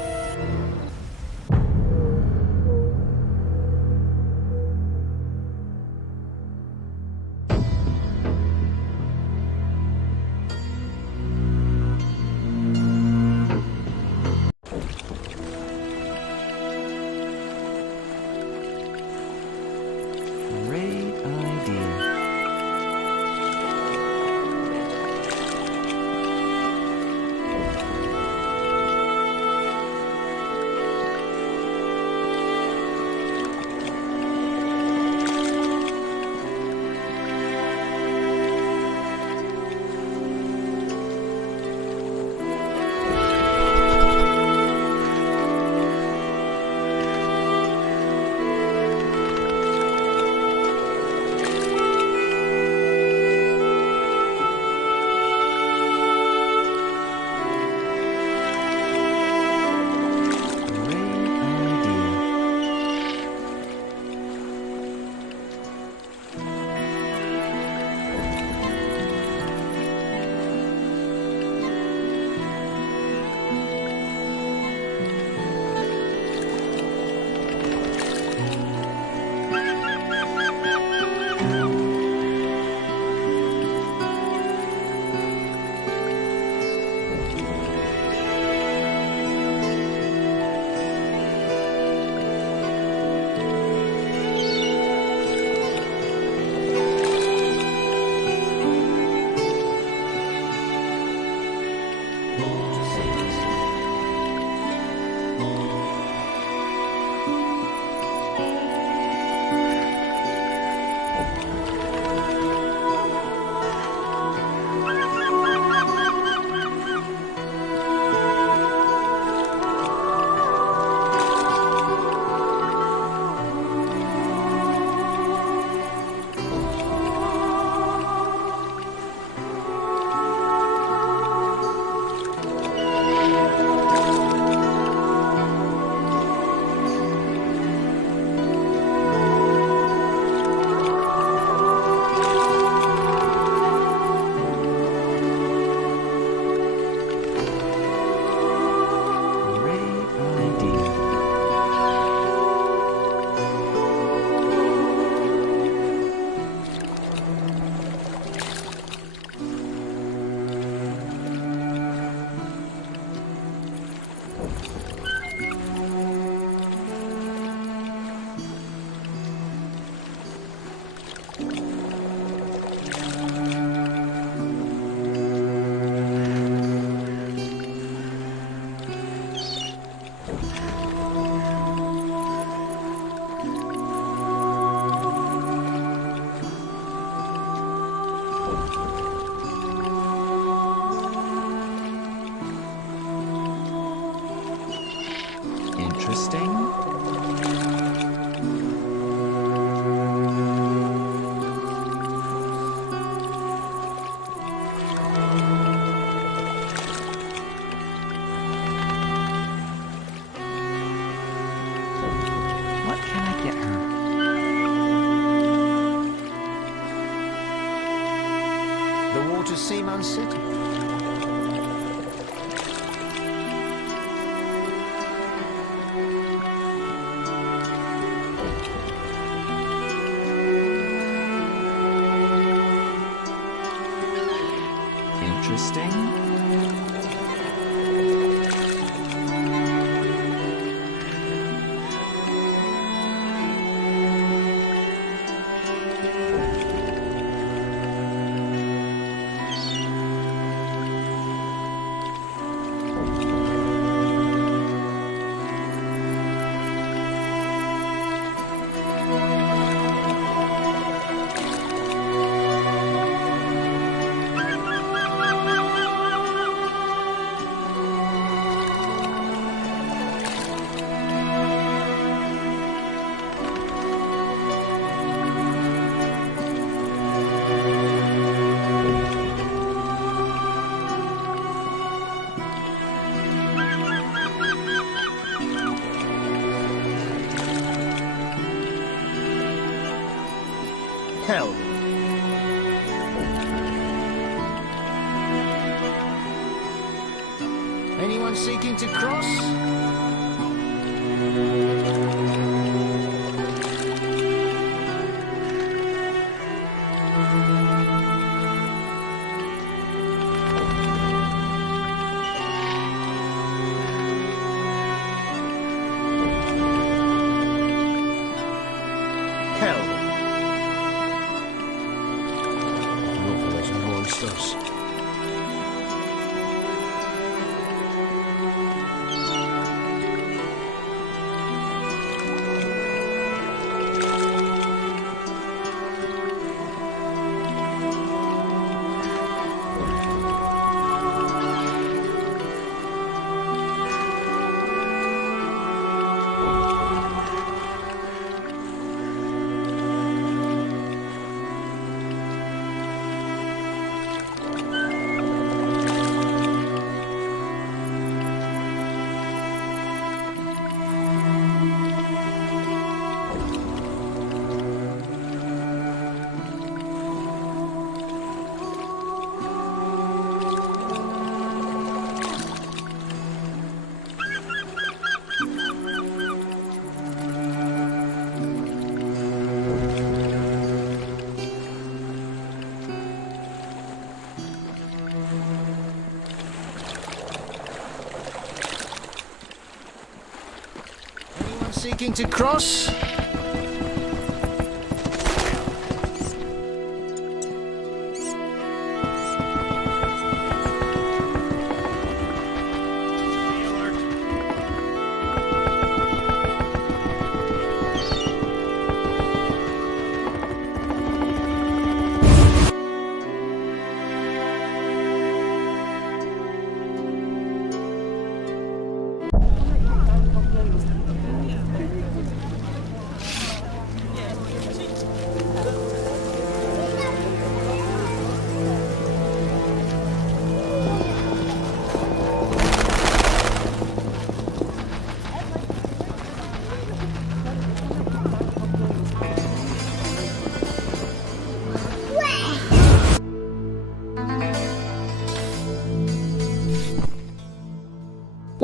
Interesting. What can I get her? The waters seem unsettled. Interesting. Hell. Anyone seeking to cross? Hell. Monsters. Seeking to cross?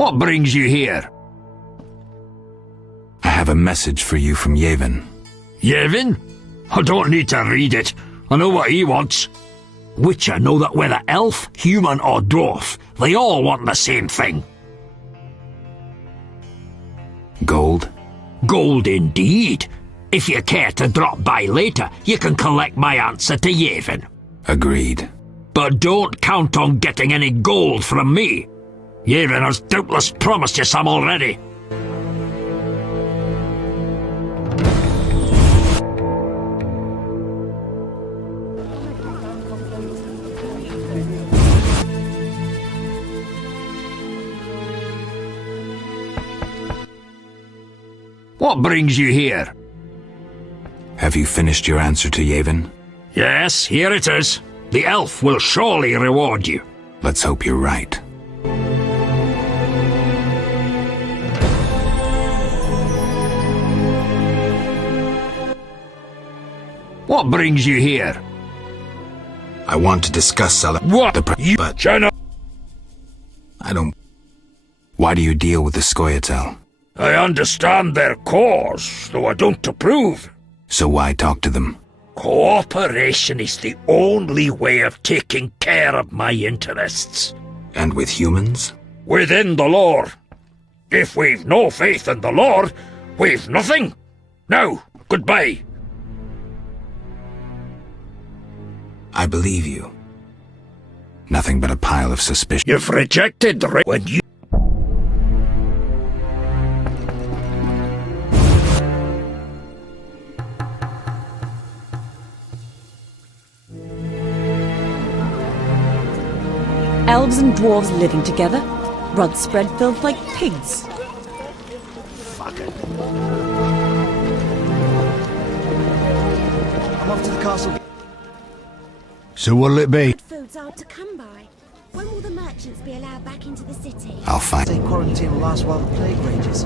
What brings you here? I have a message for you from Yevon. Yevon? I don't need to read it. I know what he wants. Witcher know that whether elf, human or dwarf, they all want the same thing. Gold? Gold indeed. If you care to drop by later, you can collect my answer to Yevon. Agreed. But don't count on getting any gold from me. Yevon has doubtless promised you some already. What brings you here? Have you finished your answer to Yavin? Yes, here it is. The elf will surely reward you. Let's hope you're right. What brings you here? I want to discuss What? but I don't. Why do you deal with the Scoia'tael? I understand their cause, though I don't approve. So why talk to them? Cooperation is the only way of taking care of my interests. And with humans? Within the lore. If we've no faith in the lore, we've nothing. Now, goodbye. I believe you. Nothing but a pile of suspicion. You've rejected when you... Elves and dwarves living together. Rods spread filth like pigs. Fuck it. I'm off to the castle. So what'll it be? Foods are to come by. When will the merchants be allowed back into the city? I'll find. Say quarantine will last while the plague rages.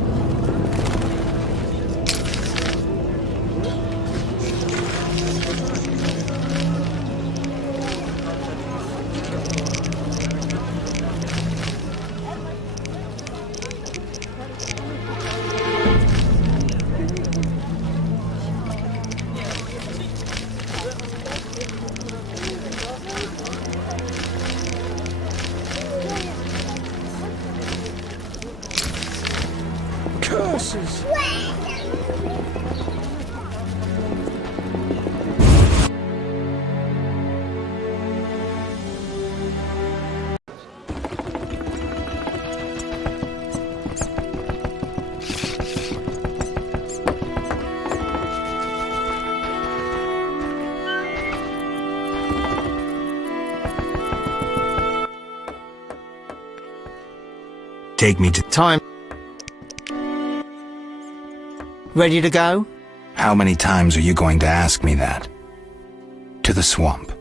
Curses! Take me to time. Ready to go? How many times are you going to ask me that? To the swamp.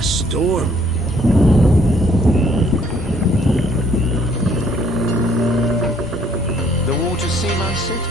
Storm. The water seem unset.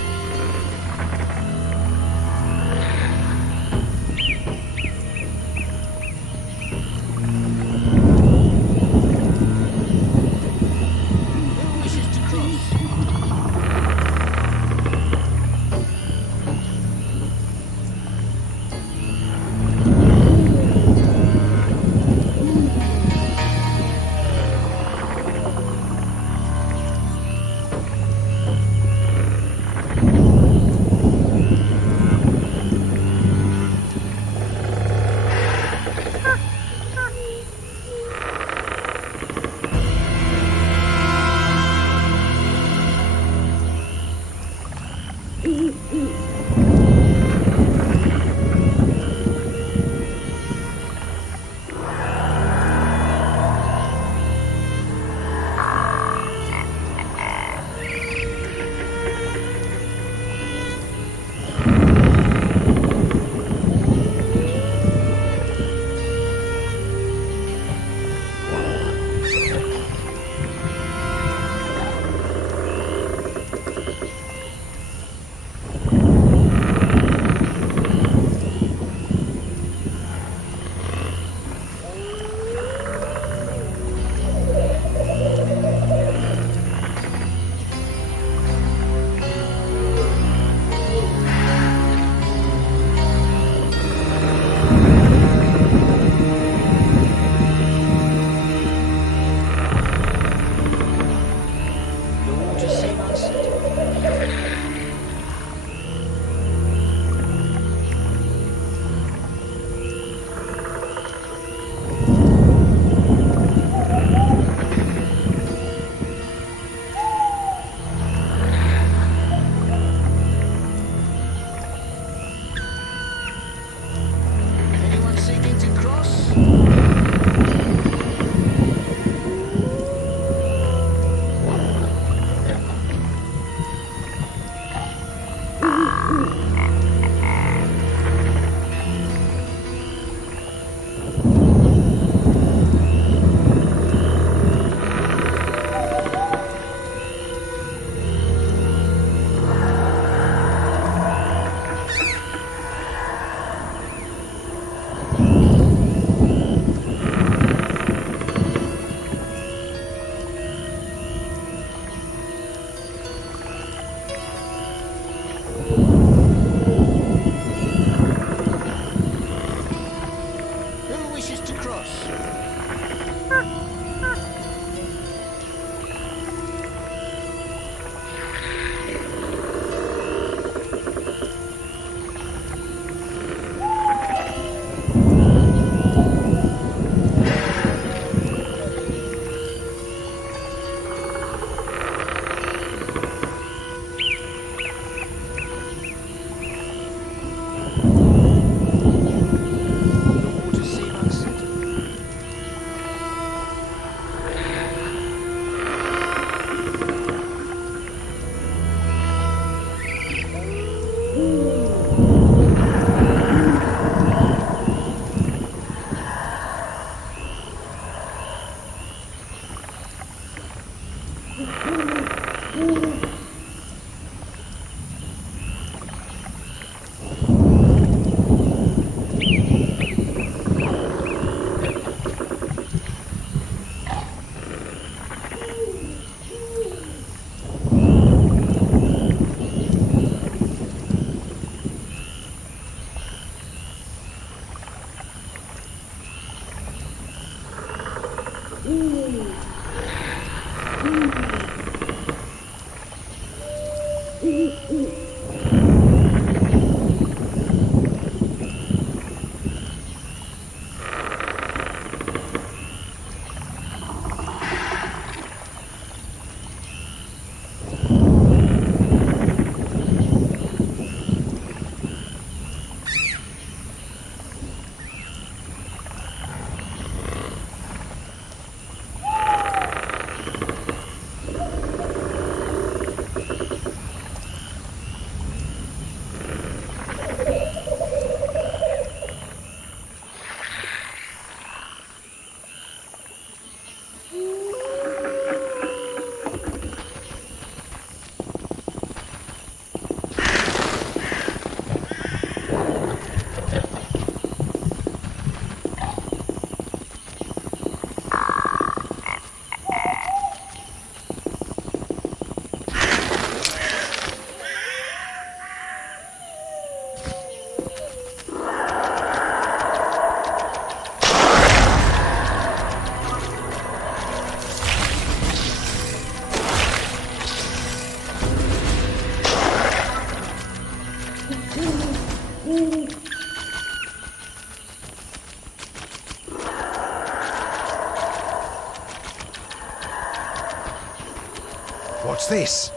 What's this?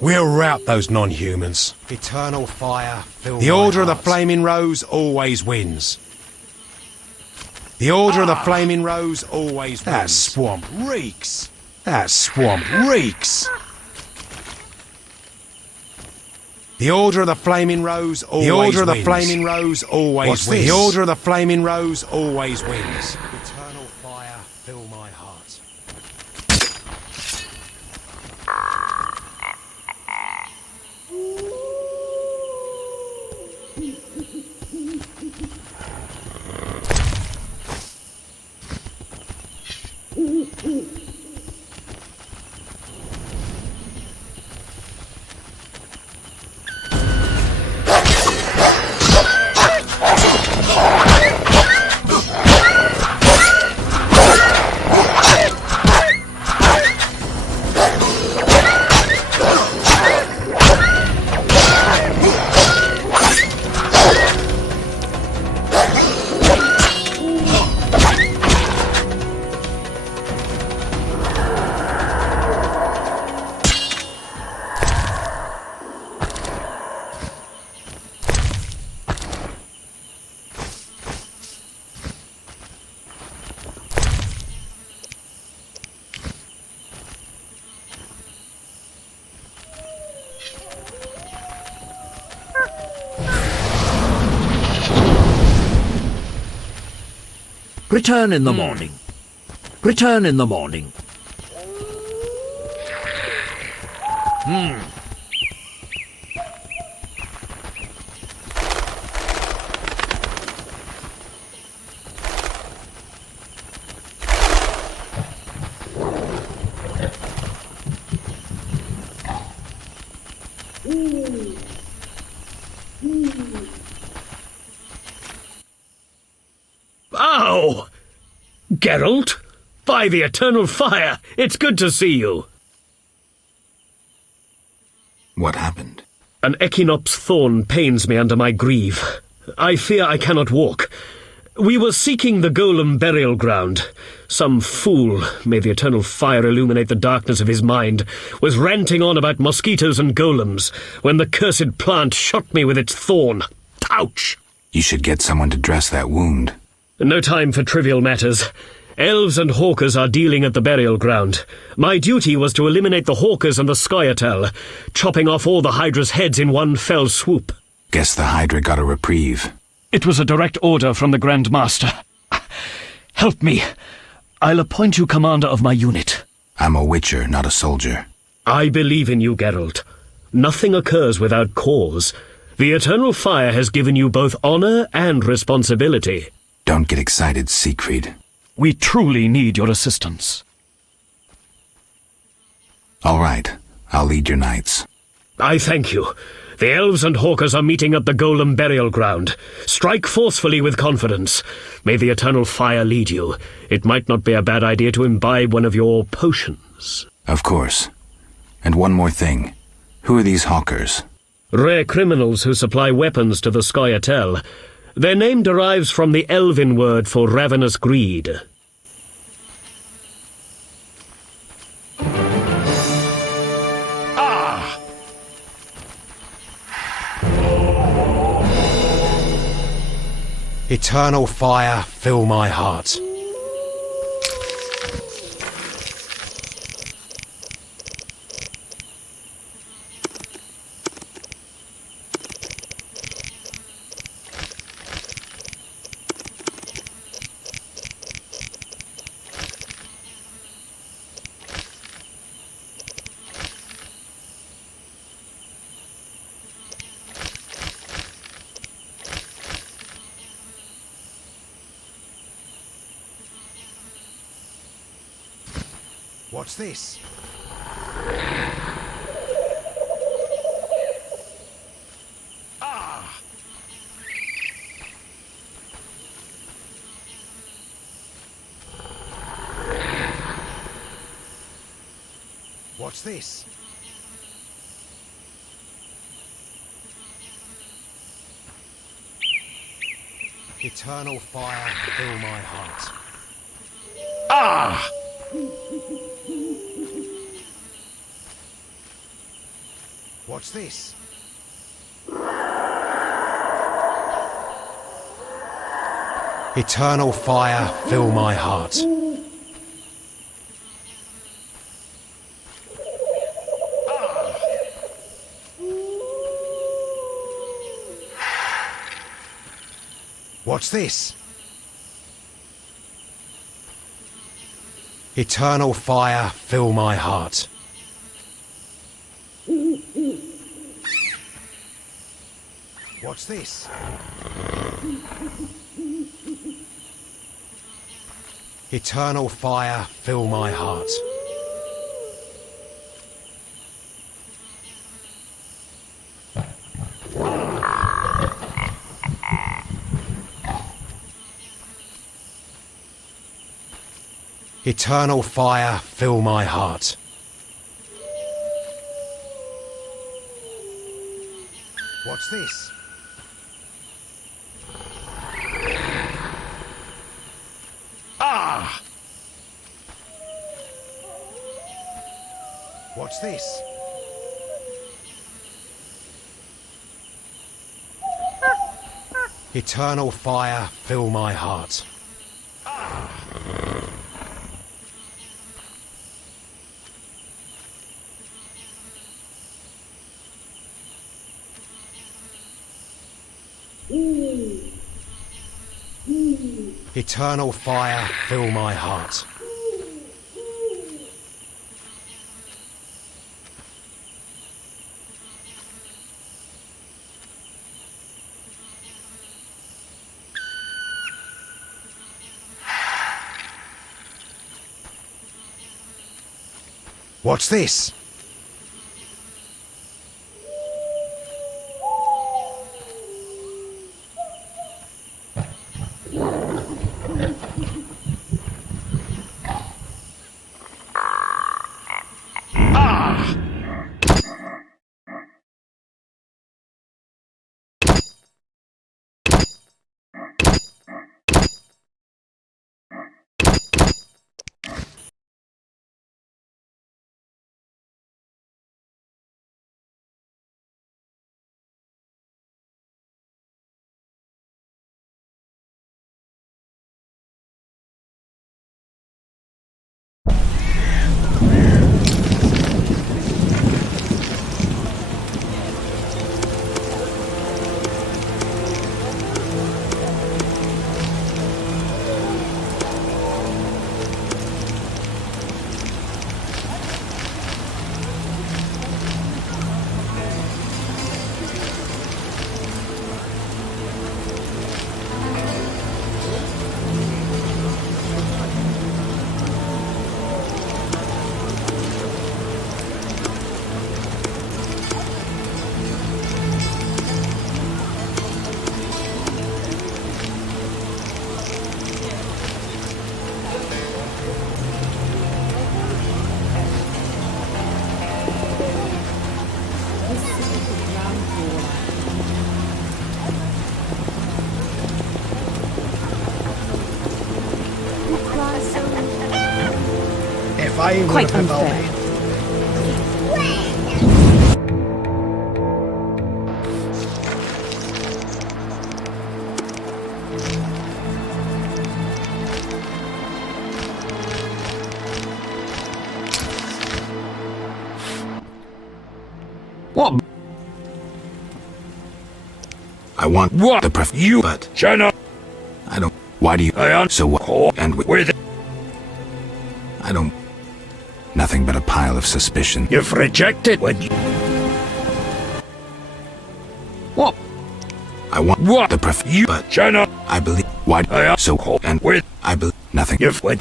We'll rout those non-humans. Eternal fire, the Order of the Flaming Rose always wins. The Order of the Flaming Rose always wins. That swamp reeks. That swamp reeks. The Order of the Flaming Rose always wins. The Order of the Flaming Rose always wins. The Order of the Flaming Rose always wins. Eternal fire, fill my heart. Return in the morning. Return in the morning. Ow! Geralt? By the eternal fire, it's good to see you. What happened? An Echinops thorn pains me under my greave. I fear I cannot walk. We were seeking the golem burial ground. Some fool, may the eternal fire illuminate the darkness of his mind, was ranting on about mosquitoes and golems when the cursed plant shot me with its thorn. Ouch! You should get someone to dress that wound. No time for trivial matters. Elves and hawkers are dealing at the burial ground. My duty was to eliminate the hawkers and the Scoia'tael, chopping off all the Hydra's heads in one fell swoop. Guess the Hydra got a reprieve. It was a direct order from the Grand Master. Help me. I'll appoint you commander of my unit. I'm a witcher, not a soldier. I believe in you, Geralt. Nothing occurs without cause. The eternal fire has given you both honor and responsibility. Don't get excited, Siegfried. We truly need your assistance. All right, I'll lead your knights. I thank you. The elves and hawkers are meeting at the golem burial ground. Strike forcefully with confidence. May the eternal fire lead you. It might not be a bad idea to imbibe one of your potions. Of course. And one more thing. Who are these hawkers? Rare criminals who supply weapons to the Scoia'tael. Their name derives from the elven word for ravenous greed. Eternal fire, fill my heart. What's this? What's this? Eternal fire, fill my heart. Ah! What's this? Eternal fire, fill my heart. What's this? Eternal fire, fill my heart. What's this? Eternal fire, fill my heart. Eternal fire, fill my heart. What's this? Ah! What's this? Eternal fire, fill my heart. Eternal fire, fill my heart. What's this? Quite unfair. What? I want what the you but China. I don't. Why do you? So what? And with I don't. Nothing but a pile of suspicion. You've rejected when you. What? I want what the you but China. I believe. Why so and with I believe nothing. You've went.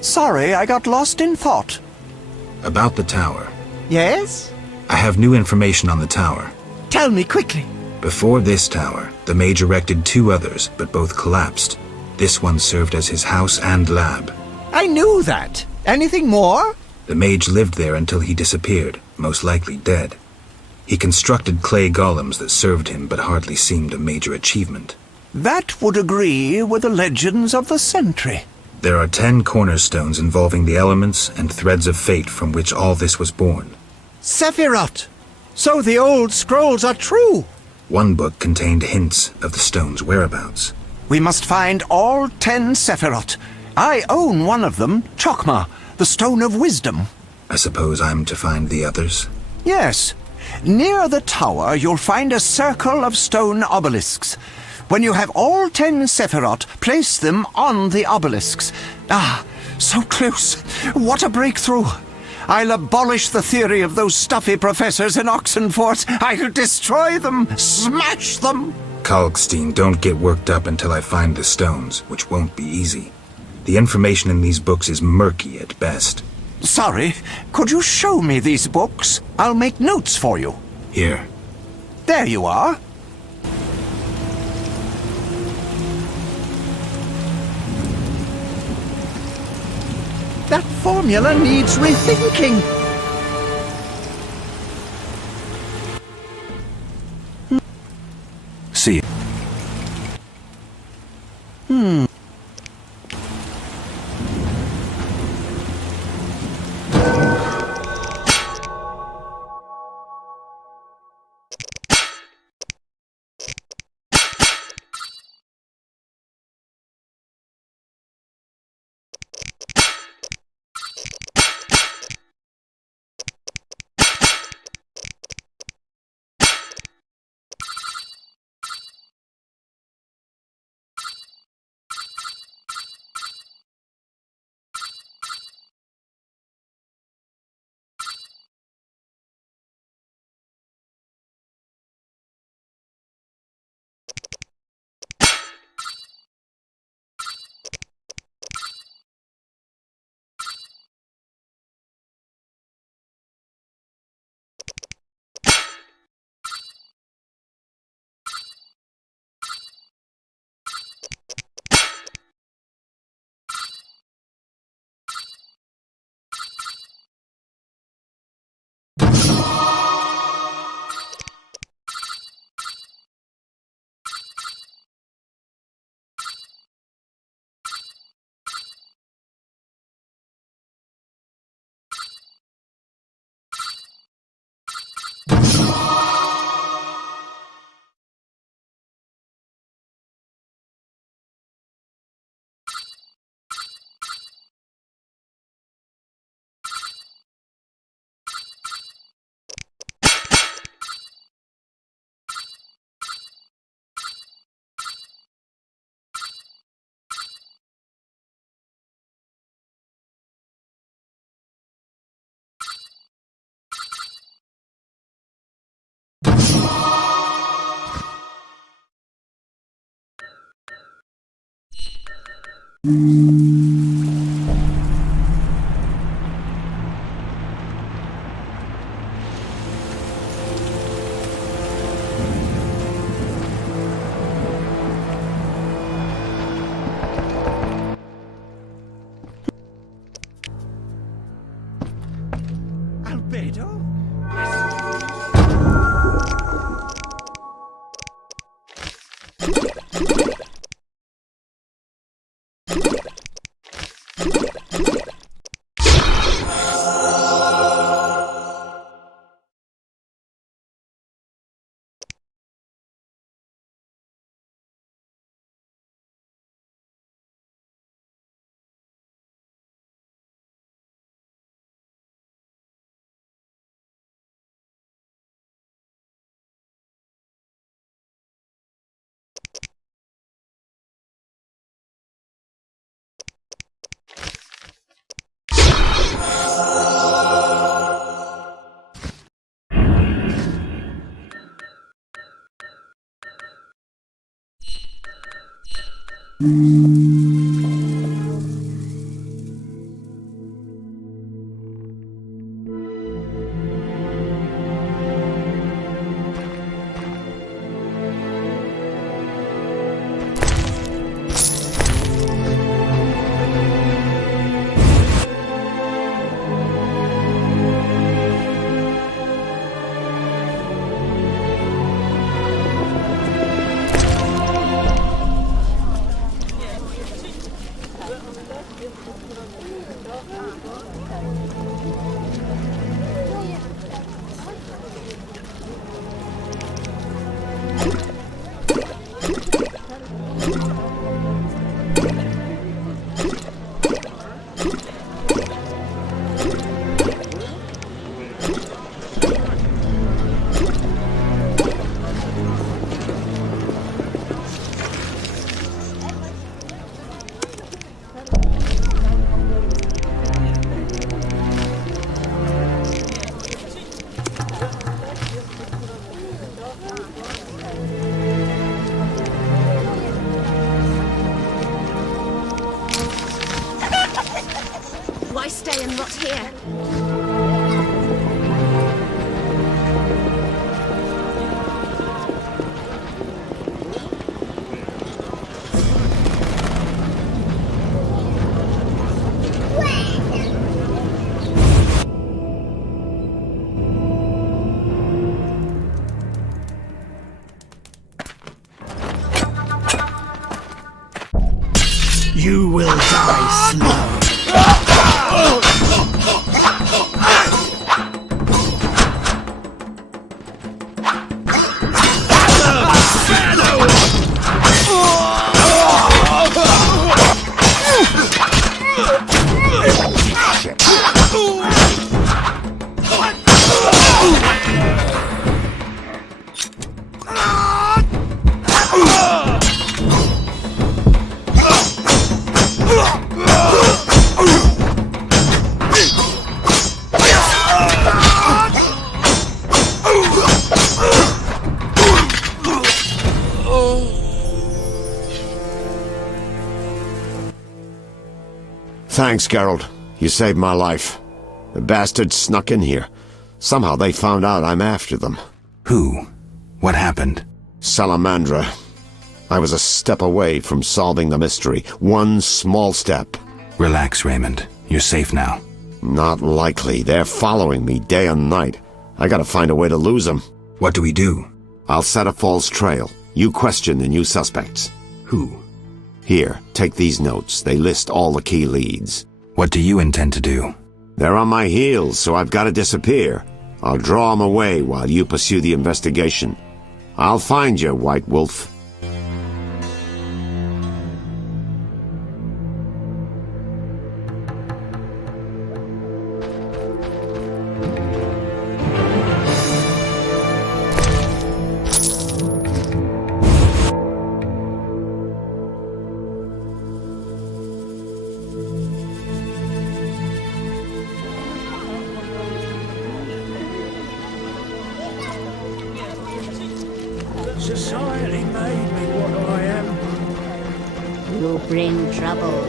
Sorry, I got lost in thought. About the tower. Yes? I have new information on the tower. Tell me quickly. Before this tower, the mage erected 2 others, but both collapsed. This one served as his house and lab. I knew that. Anything more? The mage lived there until he disappeared, most likely dead. He constructed clay golems that served him but hardly seemed a major achievement. That would agree with the legends of the century. There are 10 cornerstones involving the elements and threads of fate from which all this was born. Sephiroth! So the old scrolls are true! One book contained hints of the stone's whereabouts. We must find all 10 Sephiroth. I own one of them, Chokmah, the Stone of Wisdom. I suppose I'm to find the others? Yes. Near the tower, you'll find a circle of stone obelisks. When you have all 10 Sephiroth, place them on the obelisks. Ah, so close. What a breakthrough. I'll abolish the theory of those stuffy professors in Oxenfurt. I'll destroy them, smash them. Kalkstein, don't get worked up until I find the stones, which won't be easy. The information in these books is murky at best. Sorry, could you show me these books? I'll make notes for you. Here. There you are. That formula needs rethinking. See. Albedo? You will die slow. Thanks, Geralt. You saved my life. The bastards snuck in here. Somehow they found out I'm after them. Who? What happened? Salamandra. I was a step away from solving the mystery. One small step. Relax, Raymond. You're safe now. Not likely. They're following me day and night. I gotta find a way to lose them. What do we do? I'll set a false trail. You question the new suspects. Who? Here, take these notes. They list all the key leads. What do you intend to do? They're on my heels, so I've got to disappear. I'll draw them away while you pursue the investigation. I'll find you, White Wolf. Society made me what I am. You'll bring trouble.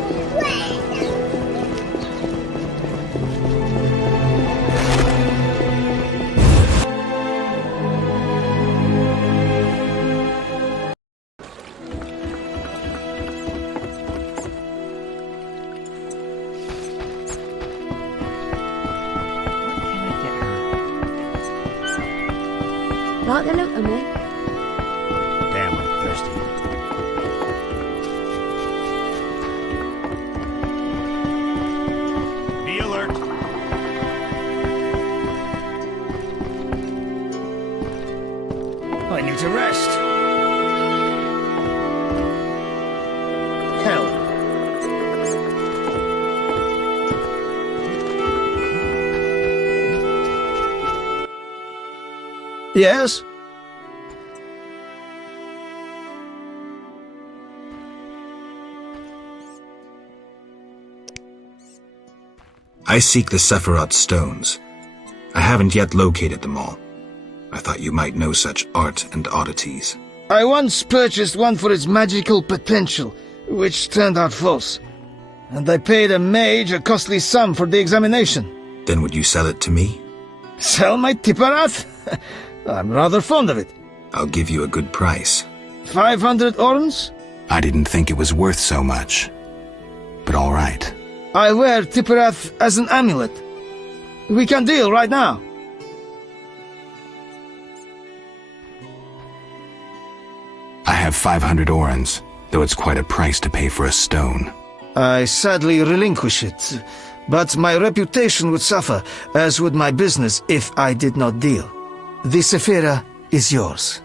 Like the look of me? Damn, I'm thirsty. Be alert. I need to rest. Hell. Yes? I seek the Sephiroth stones. I haven't yet located them all. I thought you might know such art and oddities. I once purchased one for its magical potential, which turned out false. And I paid a mage a costly sum for the examination. Then would you sell it to me? Sell my Tipparath? I'm rather fond of it. I'll give you a good price. 500 orns? I didn't think it was worth so much. But all right. I wear Tipparath as an amulet. We can deal right now. I have 500 orns, though it's quite a price to pay for a stone. I sadly relinquish it, but my reputation would suffer, as would my business if I did not deal. The Sapphire is yours.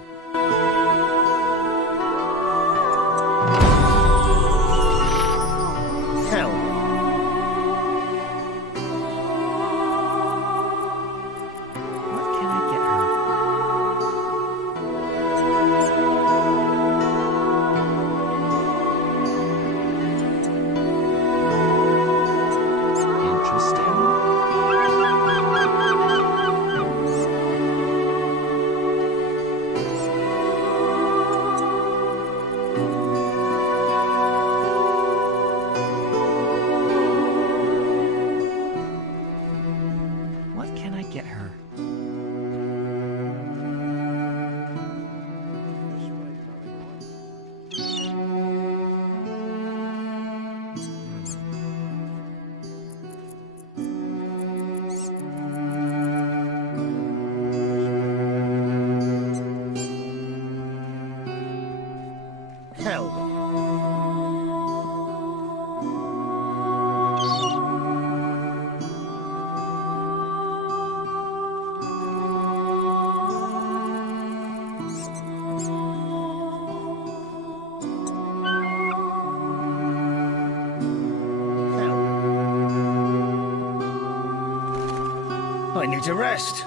need to rest.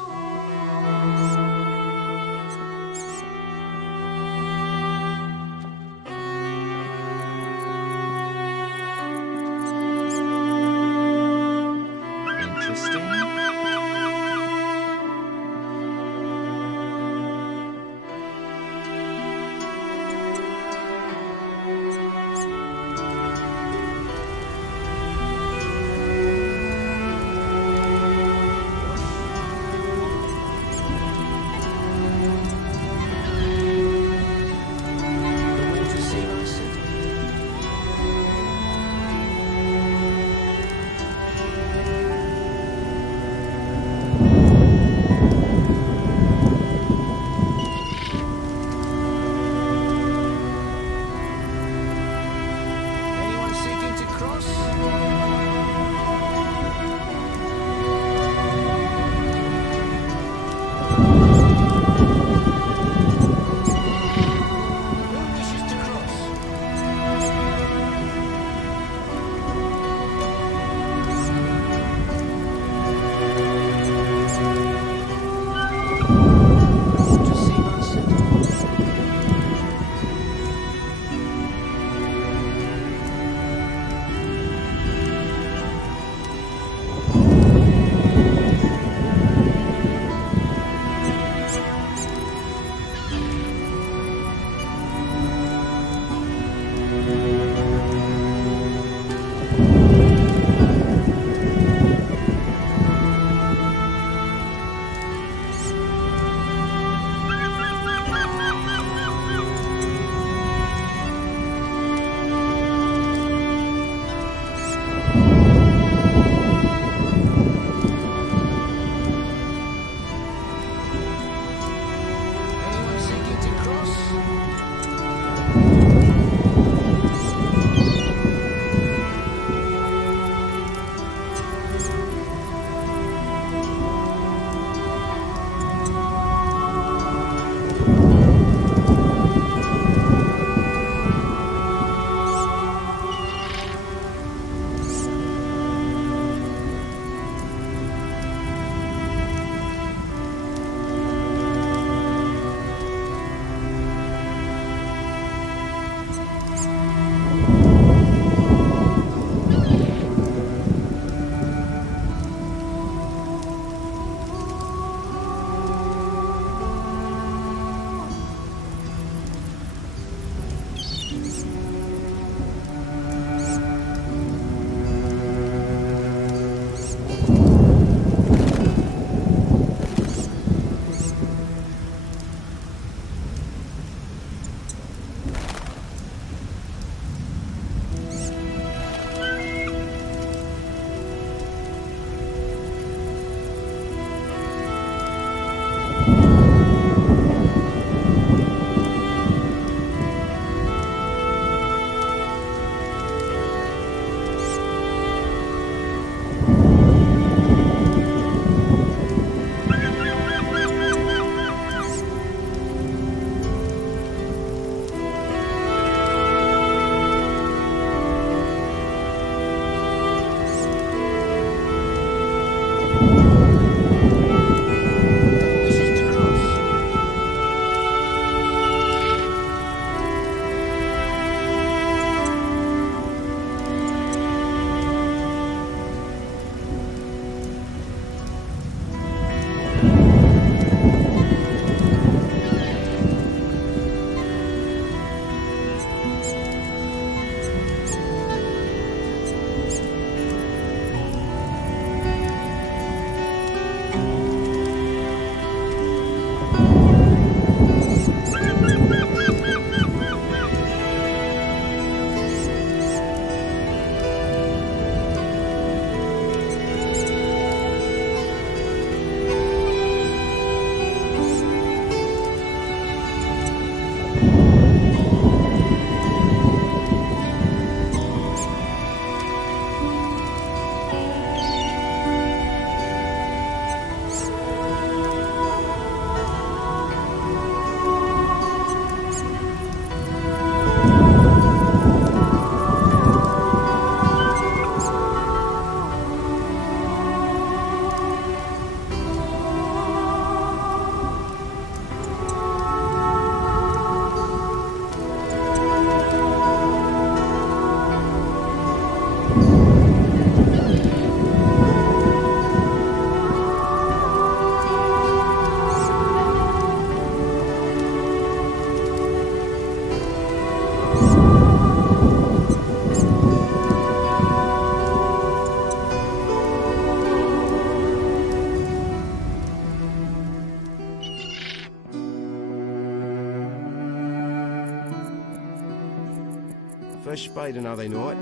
First spade another night.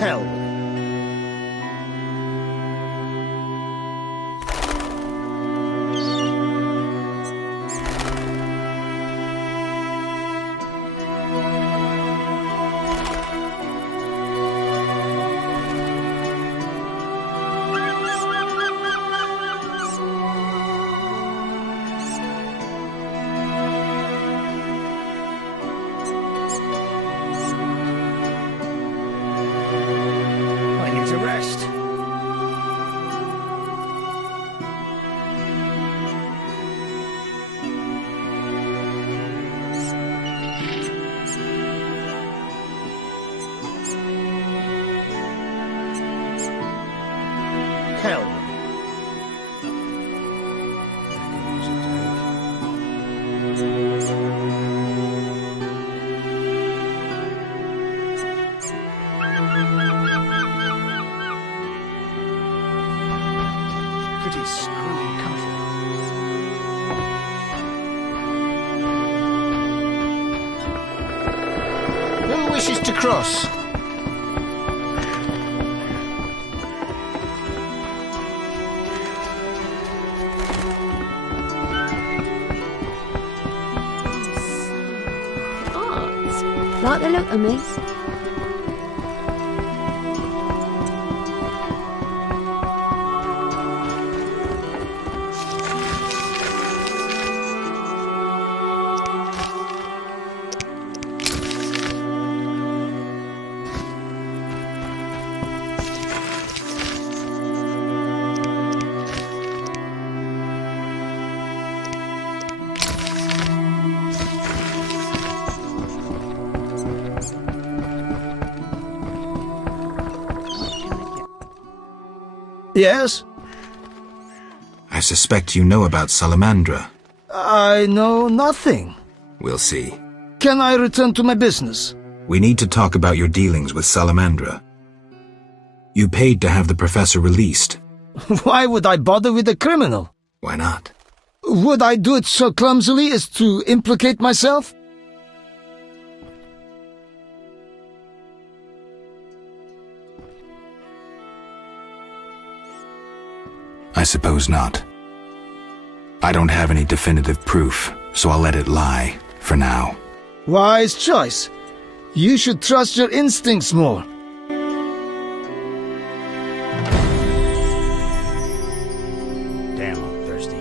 Hell. To cross. Like the look of me. Yes? I suspect you know about Salamandra. I know nothing. We'll see. Can I return to my business? We need to talk about your dealings with Salamandra. You paid to have the professor released. Why would I bother with a criminal? Why not? Would I do it so clumsily as to implicate myself? I suppose not. I don't have any definitive proof, so I'll let it lie, for now. Wise choice. You should trust your instincts more. Damn, I'm thirsty.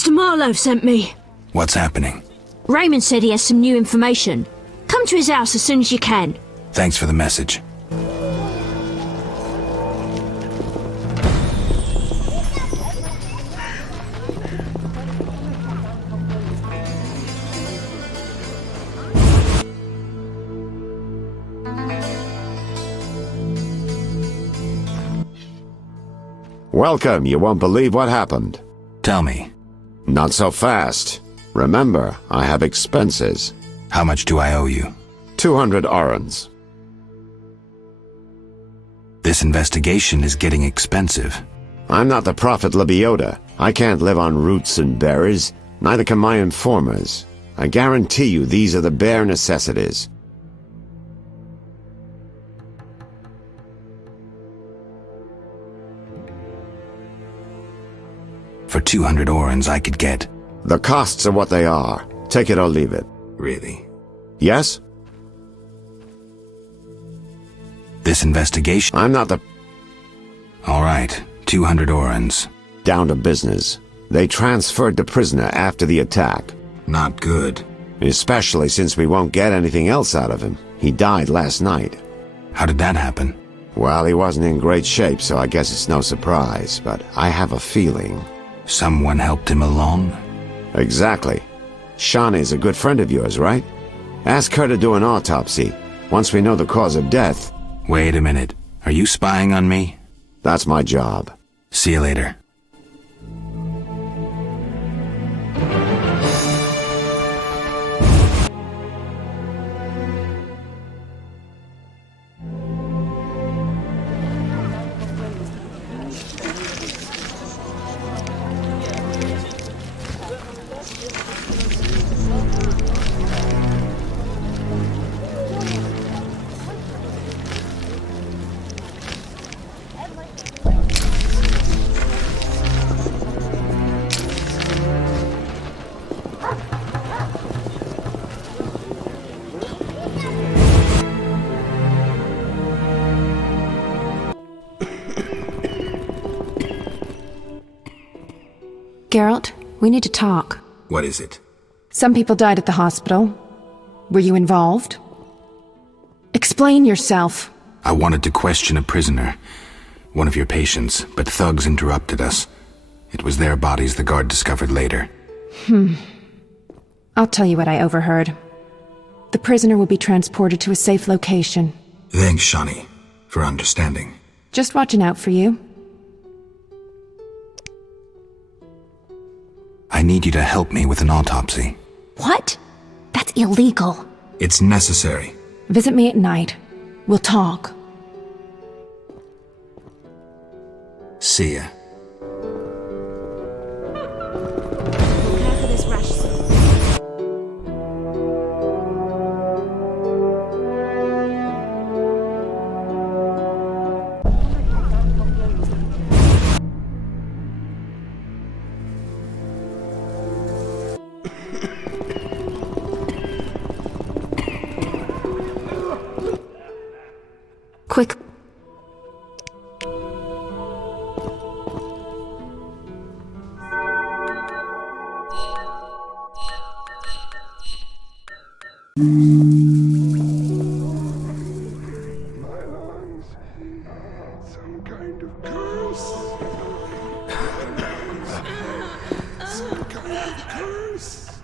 Mr. Marlowe sent me. What's happening? Raymond said he has some new information. Come to his house as soon as you can. Thanks for the message. Welcome. You won't believe what happened. Tell me. Not so fast. Remember, I have expenses. How much do I owe you? 200 orens. This investigation is getting expensive. I'm not the Prophet Lebioda. I can't live on roots and berries. Neither can my informers. I guarantee you these are the bare necessities. For 200 orens I could get... The costs are what they are. Take it or leave it. Really? Yes? This investigation... I'm not the... All right, 200 orens. Down to business. They transferred the prisoner after the attack. Not good. Especially since we won't get anything else out of him. He died last night. How did that happen? Well, he wasn't in great shape, so I guess it's no surprise, but I have a feeling... Someone helped him along? Exactly. Shawnee's a good friend of yours, right? Ask her to do an autopsy, once we know the cause of death. Wait a minute. Are you spying on me? That's my job. See you later. Geralt, we need to talk. What is it? Some people died at the hospital. Were you involved? Explain yourself. I wanted to question a prisoner, one of your patients, but thugs interrupted us. It was their bodies the guard discovered later. I'll tell you what I overheard. The prisoner will be transported to a safe location. Thanks, Shawnee, for understanding. Just watching out for you. I need you to help me with an autopsy. What? That's illegal. It's necessary. Visit me at night. We'll talk. See ya. Prepare for this rash soon. Quick. Some kind of curse. Some kind of curse.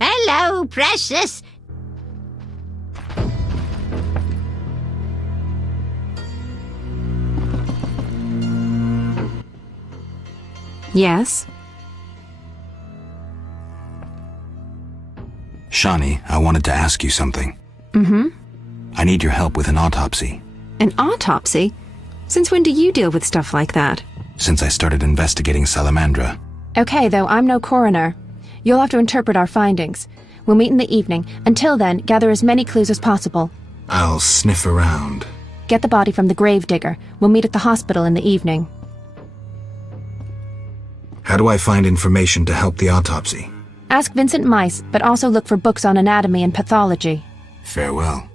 Hello, precious. Yes? Shani, I wanted to ask you something. Mm-hmm. I need your help with an autopsy. An autopsy? Since when do you deal with stuff like that? Since I started investigating Salamandra. Okay, though, I'm no coroner. You'll have to interpret our findings. We'll meet in the evening. Until then, gather as many clues as possible. I'll sniff around. Get the body from the gravedigger. We'll meet at the hospital in the evening. How do I find information to help the autopsy? Ask Vincent Mice, but also look for books on anatomy and pathology. Farewell.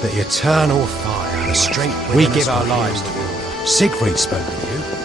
The eternal fire, the strength we give our lives to. Siegfried spoke of you.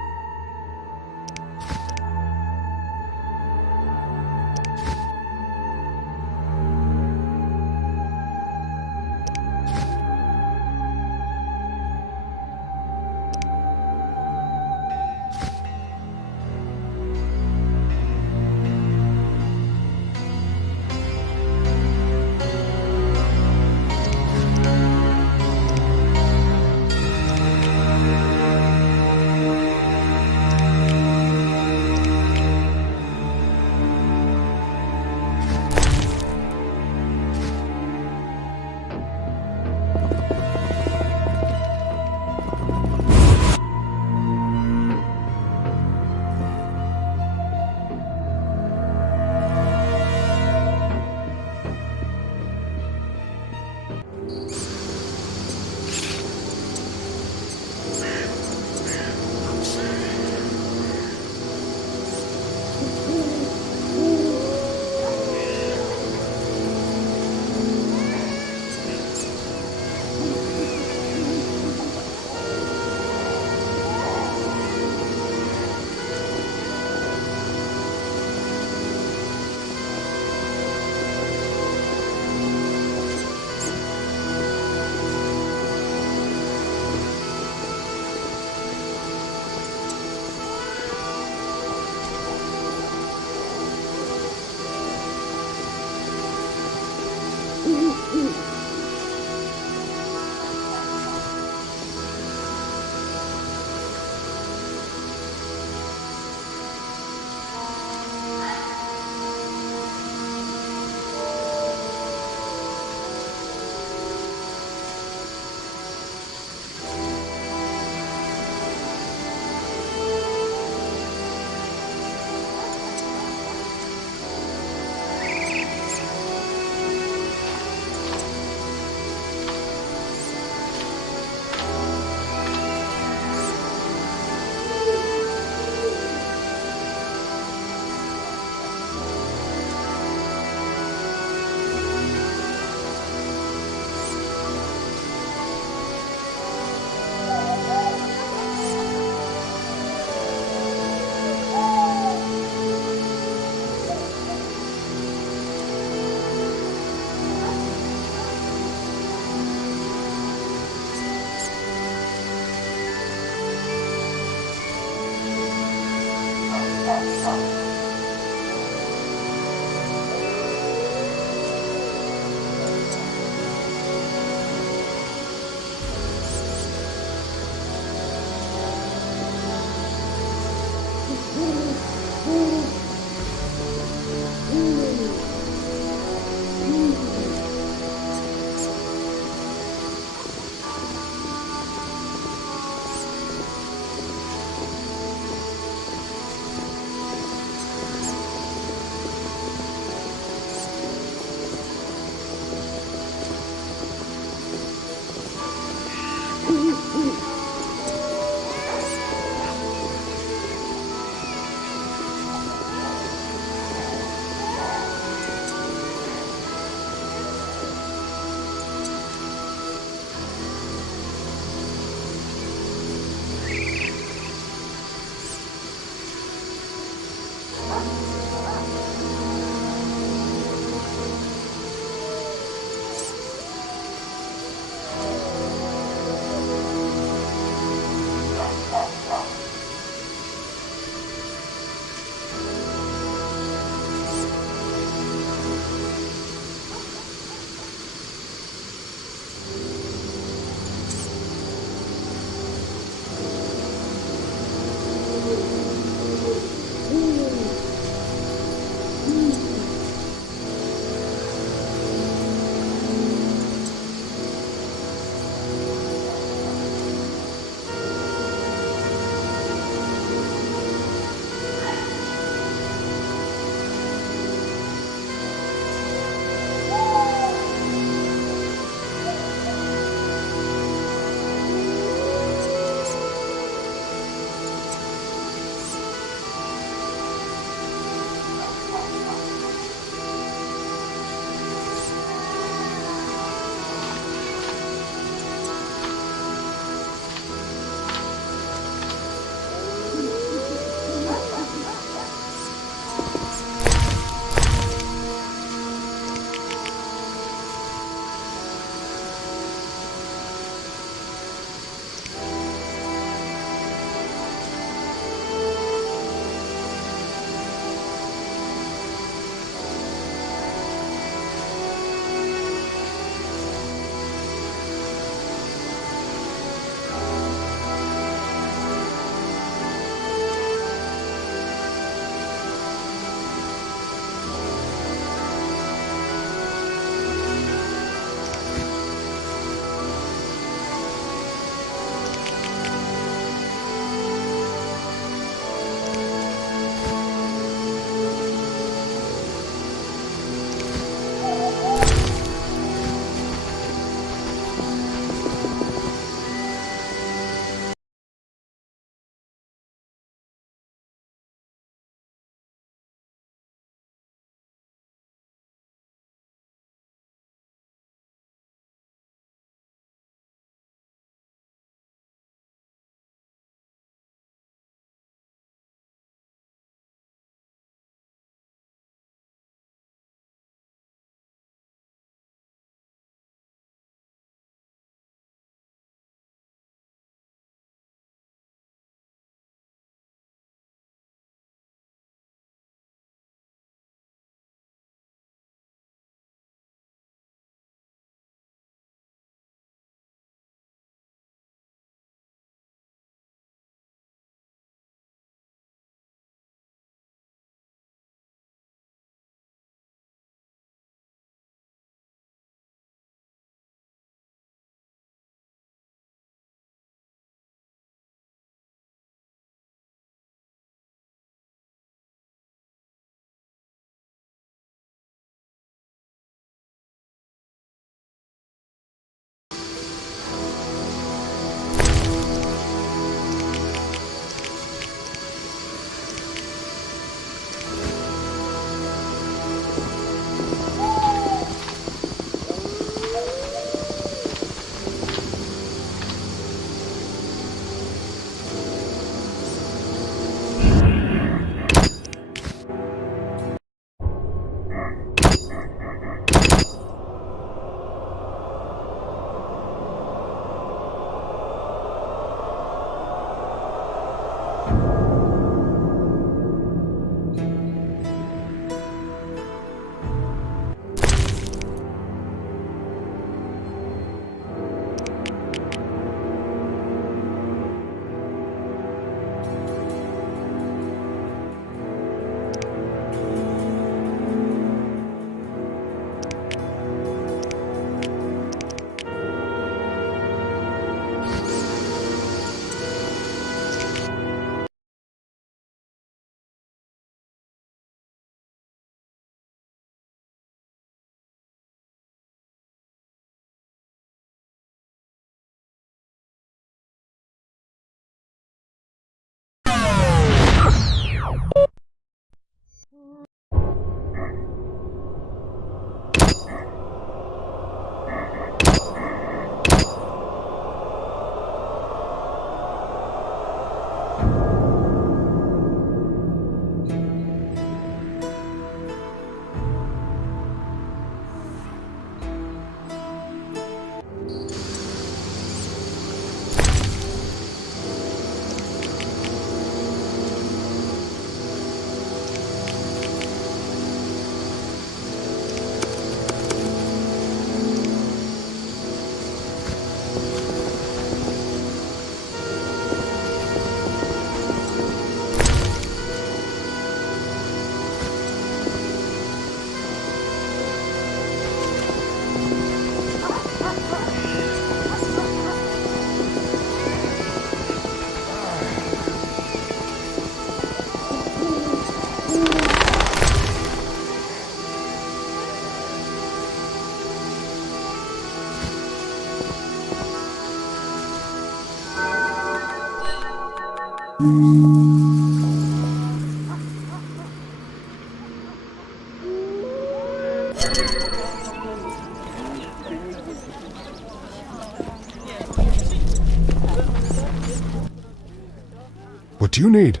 What do you need?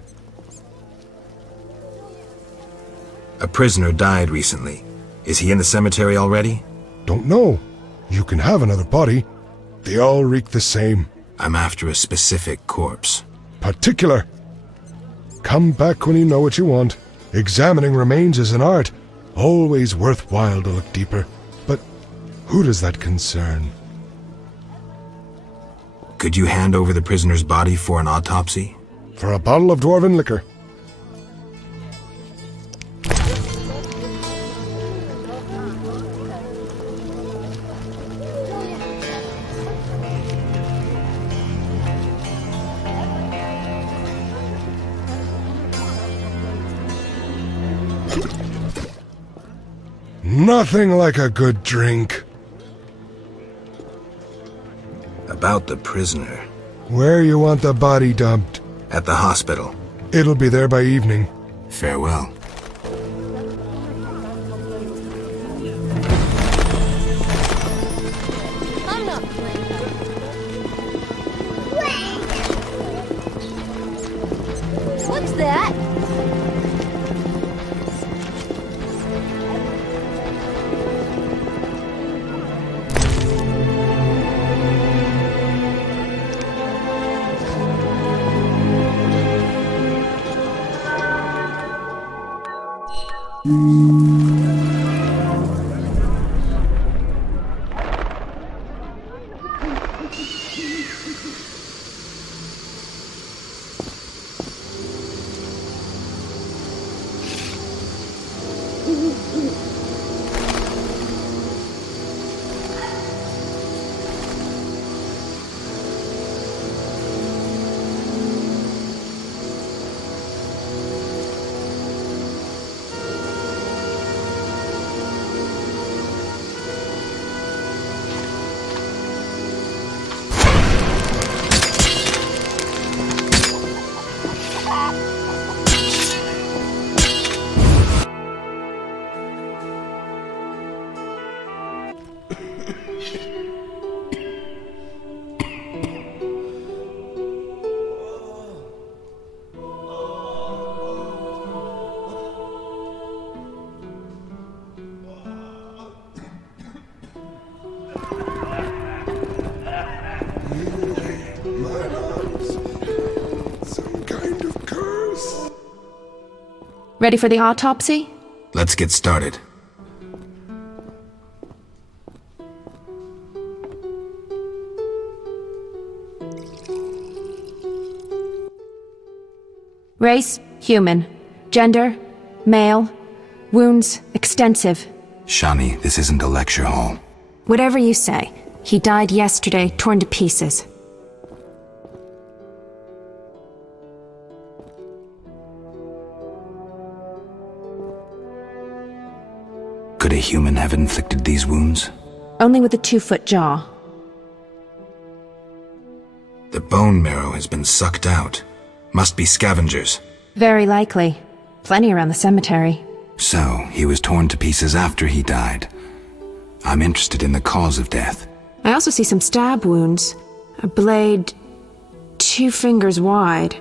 A prisoner died recently. Is he in the cemetery already? Don't know. You can have another body. They all reek the same. I'm after a specific corpse. Particular. Come back when you know what you want. Examining remains is an art. Always worthwhile to look deeper. But who does that concern? Could you hand over the prisoner's body for an autopsy? For a bottle of dwarven liquor. Nothing like a good drink. About the prisoner. Where you want the body dumped? At the hospital. It'll be there by evening. Farewell. I'm not playing. What's that? Ready for the autopsy? Let's get started. Race, human. Gender, male. Wounds, extensive. Shani, this isn't a lecture hall. Whatever you say. He died yesterday, torn to pieces. Could a human have inflicted these wounds? Only with a 2-foot jaw. The bone marrow has been sucked out. Must be scavengers. Very likely. Plenty around the cemetery. So, he was torn to pieces after he died. I'm interested in the cause of death. I also see some stab wounds. A blade 2 fingers wide.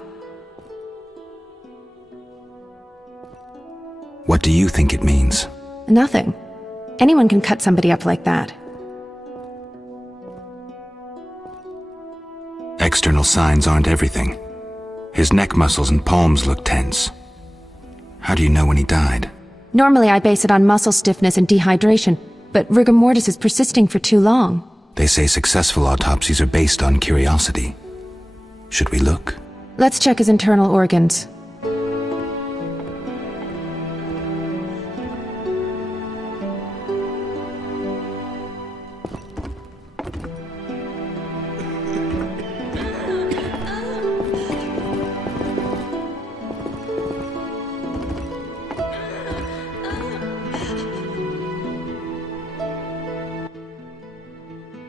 What do you think it means? Nothing. Anyone can cut somebody up like that. External signs aren't everything. His neck muscles and palms look tense. How do you know when he died? Normally I base it on muscle stiffness and dehydration, but rigor mortis is persisting for too long. They say successful autopsies are based on curiosity. Should we look? Let's check his internal organs.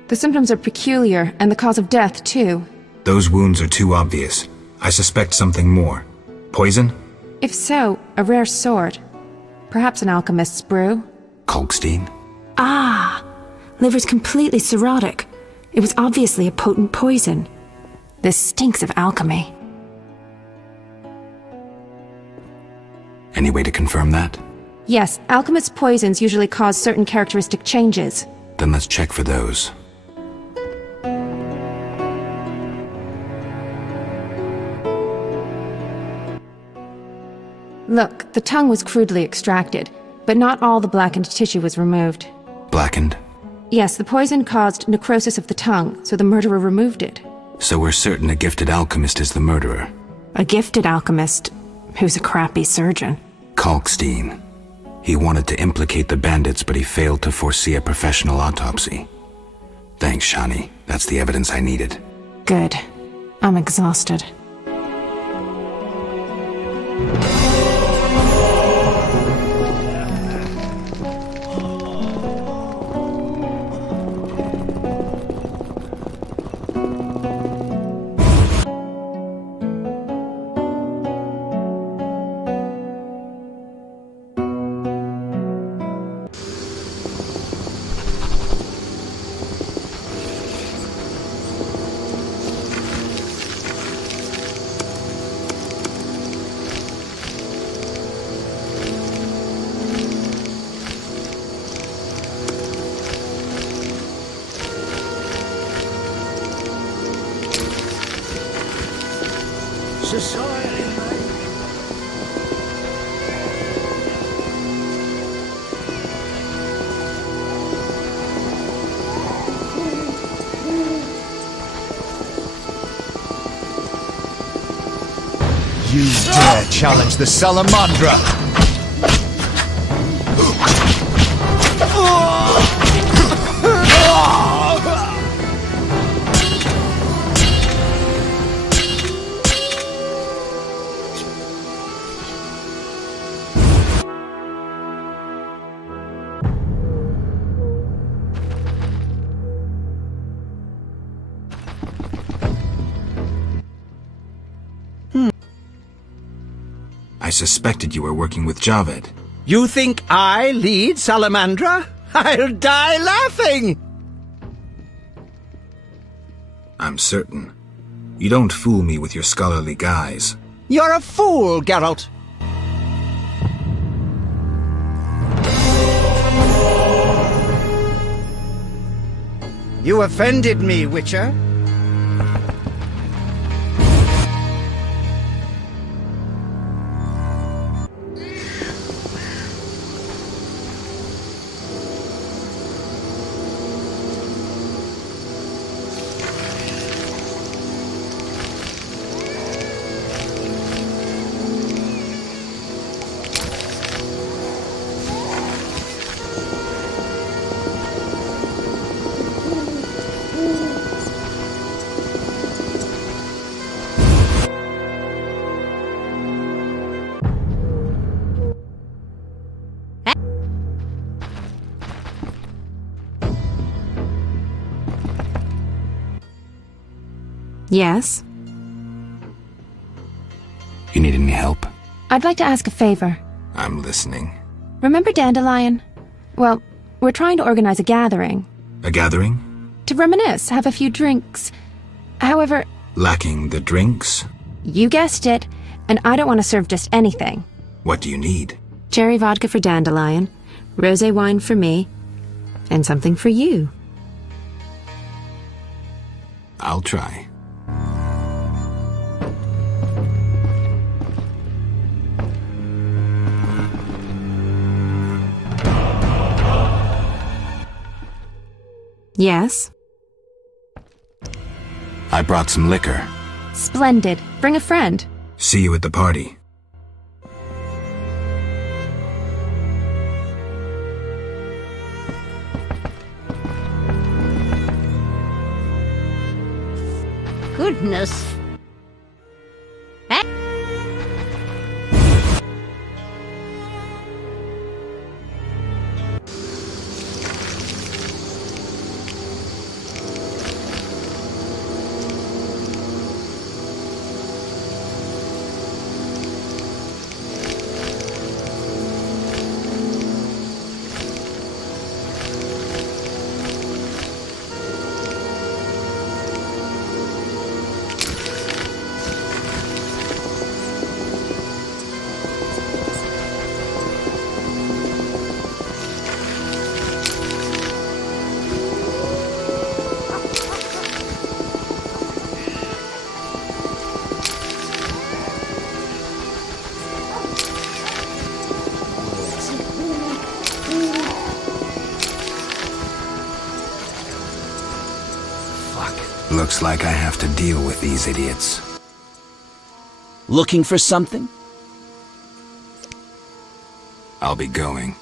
The symptoms are peculiar, and the cause of death, too. Those wounds are too obvious. I suspect something more. Poison? If so, a rare sword. Perhaps an alchemist's brew. Kalkstein? Ah! Liver's completely cirrhotic. It was obviously a potent poison. This stinks of alchemy. Any way to confirm that? Yes, alchemist's poisons usually cause certain characteristic changes. Then let's check for those. Look, the tongue was crudely extracted, but not all the blackened tissue was removed. Blackened? Yes, the poison caused necrosis of the tongue, so the murderer removed it. So we're certain a gifted alchemist is the murderer. A gifted alchemist who's a crappy surgeon. Kalkstein. He wanted to implicate the bandits, but he failed to foresee a professional autopsy. Thanks, Shani. That's the evidence I needed. Good. I'm exhausted. Society, You dare challenge the Salamandra! I suspected you were working with Javed. You think I lead Salamandra? I'll die laughing! I'm certain. You don't fool me with your scholarly guise. You're a fool, Geralt. You offended me, Witcher. Yes? You need any help? I'd like to ask a favor. I'm listening. Remember Dandelion? Well, we're trying to organize a gathering. A gathering? To reminisce, have a few drinks. However... Lacking the drinks? You guessed it, and I don't want to serve just anything. What do you need? Cherry vodka for Dandelion, rosé wine for me, and something for you. I'll try. Yes? I brought some liquor. Splendid. Bring a friend. See you at the party. Goodness. luck. Looks like I have to deal with these idiots. Looking for something? I'll be going.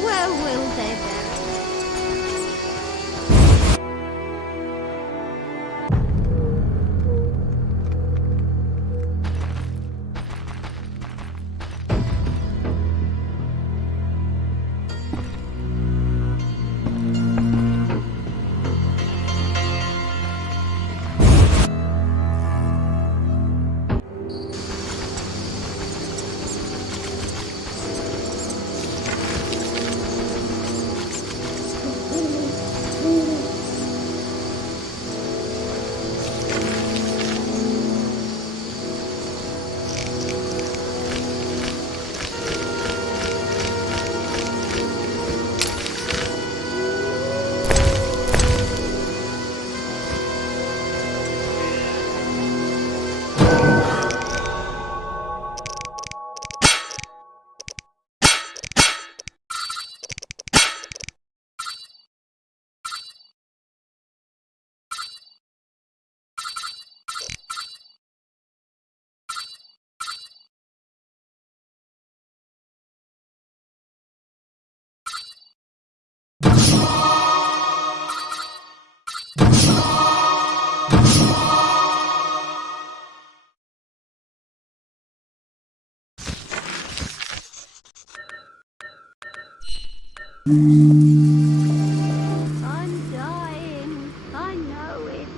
Where will they bury? I'm dying. I know it.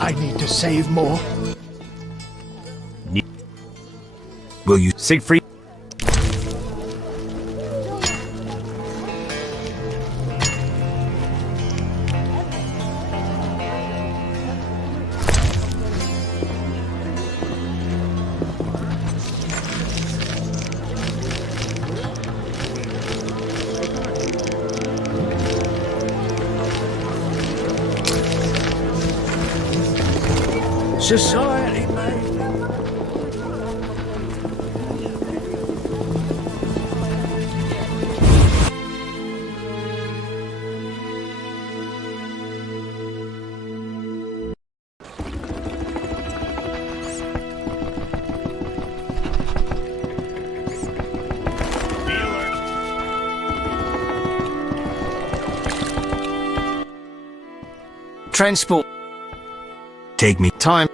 I need to save more. Will you, Siegfried? Society, mate. Transport. take me time?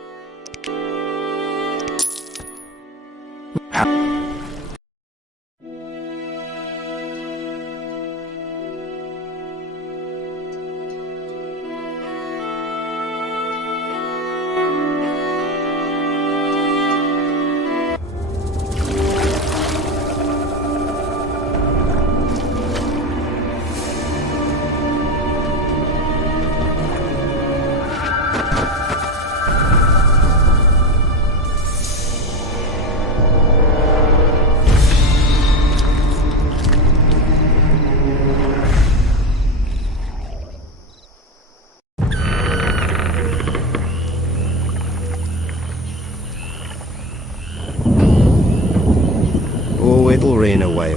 worrying away.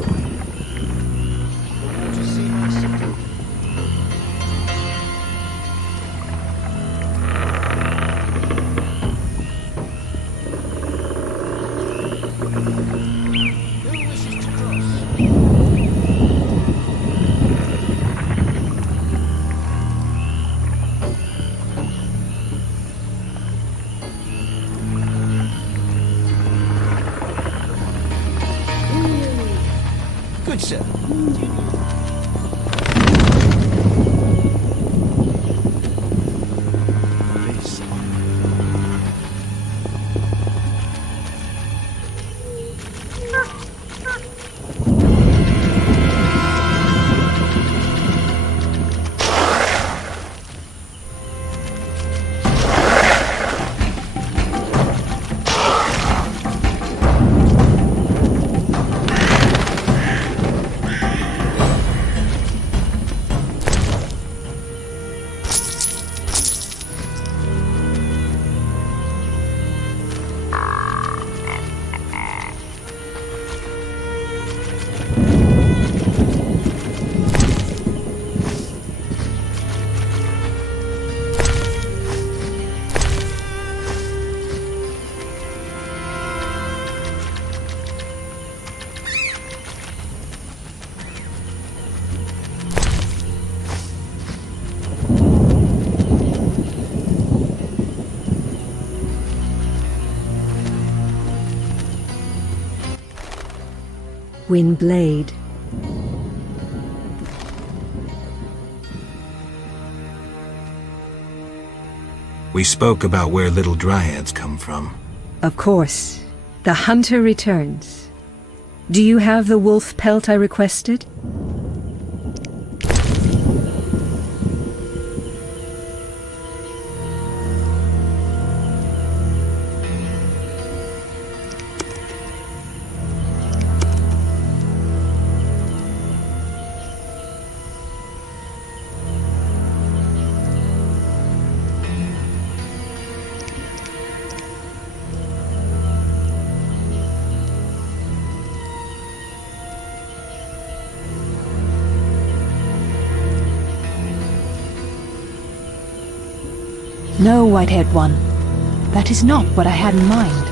Good sir. Windblade. We spoke about where little dryads come from. Of course. The hunter returns. Do you have the wolf pelt I requested? No, white-haired one. That is not what I had in mind.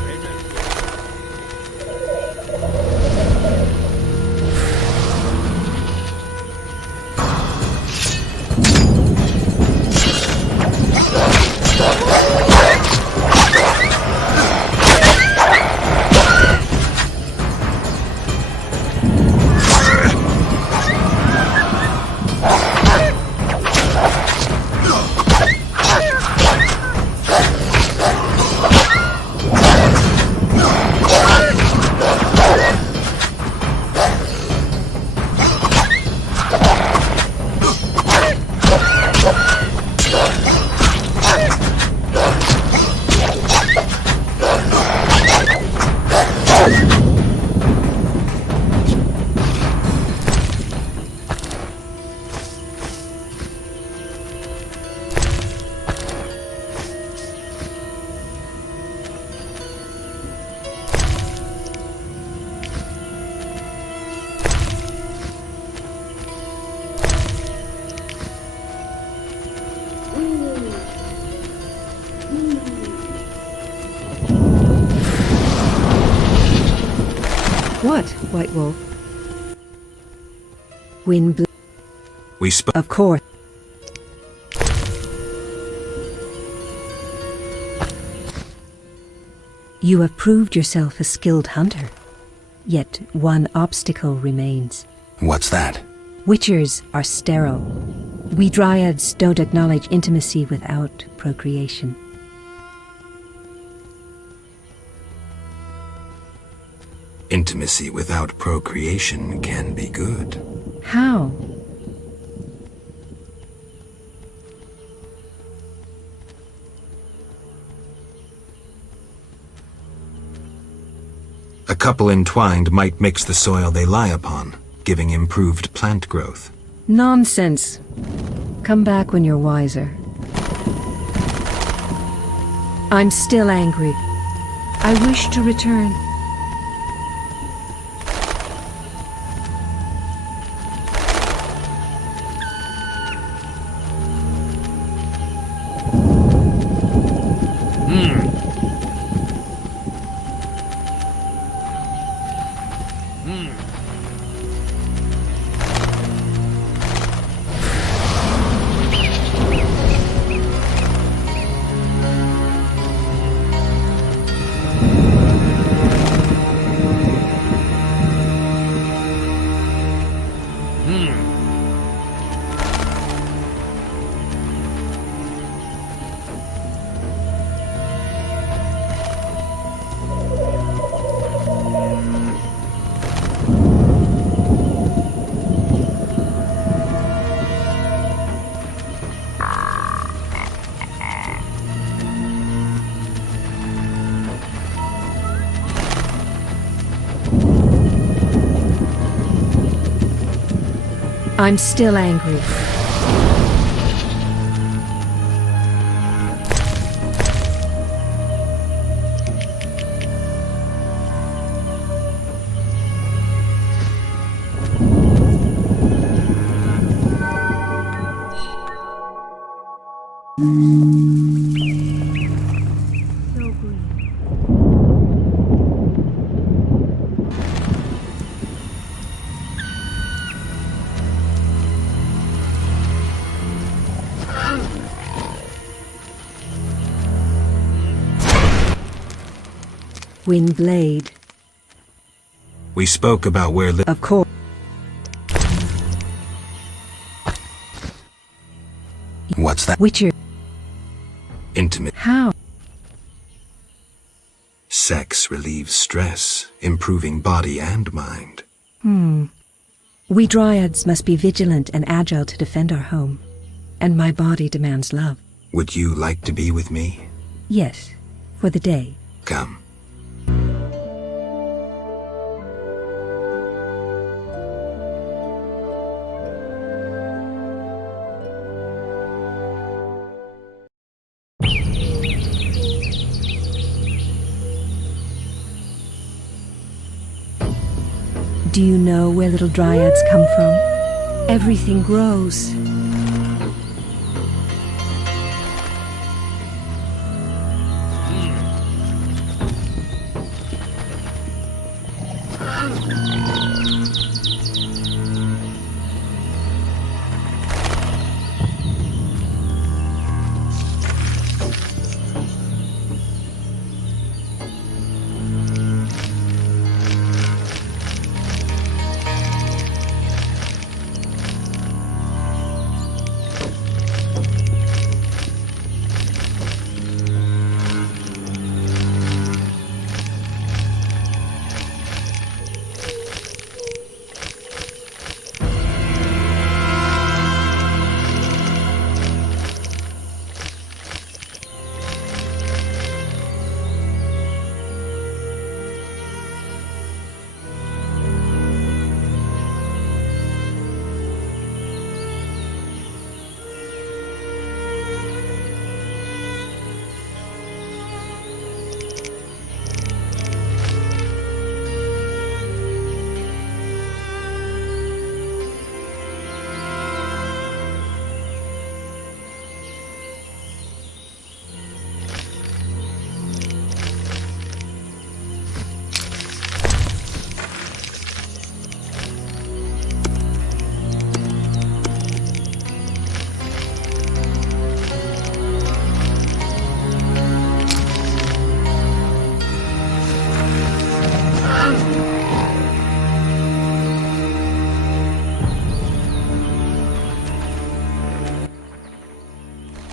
What, White Wolf? Windblade. We spoke. Of course. You have proved yourself a skilled hunter. Yet one obstacle remains. What's that? Witchers are sterile. We dryads don't acknowledge intimacy without procreation. Intimacy without procreation can be good. How? A couple entwined might mix the soil they lie upon, giving improved plant growth. Nonsense. Come back when you're wiser. I'm still angry. I wish to return. I'm still angry. Windblade. We spoke about where... Of course. What's that? Witcher. Intimate. How? Sex relieves stress, improving body and mind. We Dryads must be vigilant and agile to defend our home. And my body demands love. Would you like to be with me? Yes, for the day. Come. Do you know where little Dryads come from? Everything grows.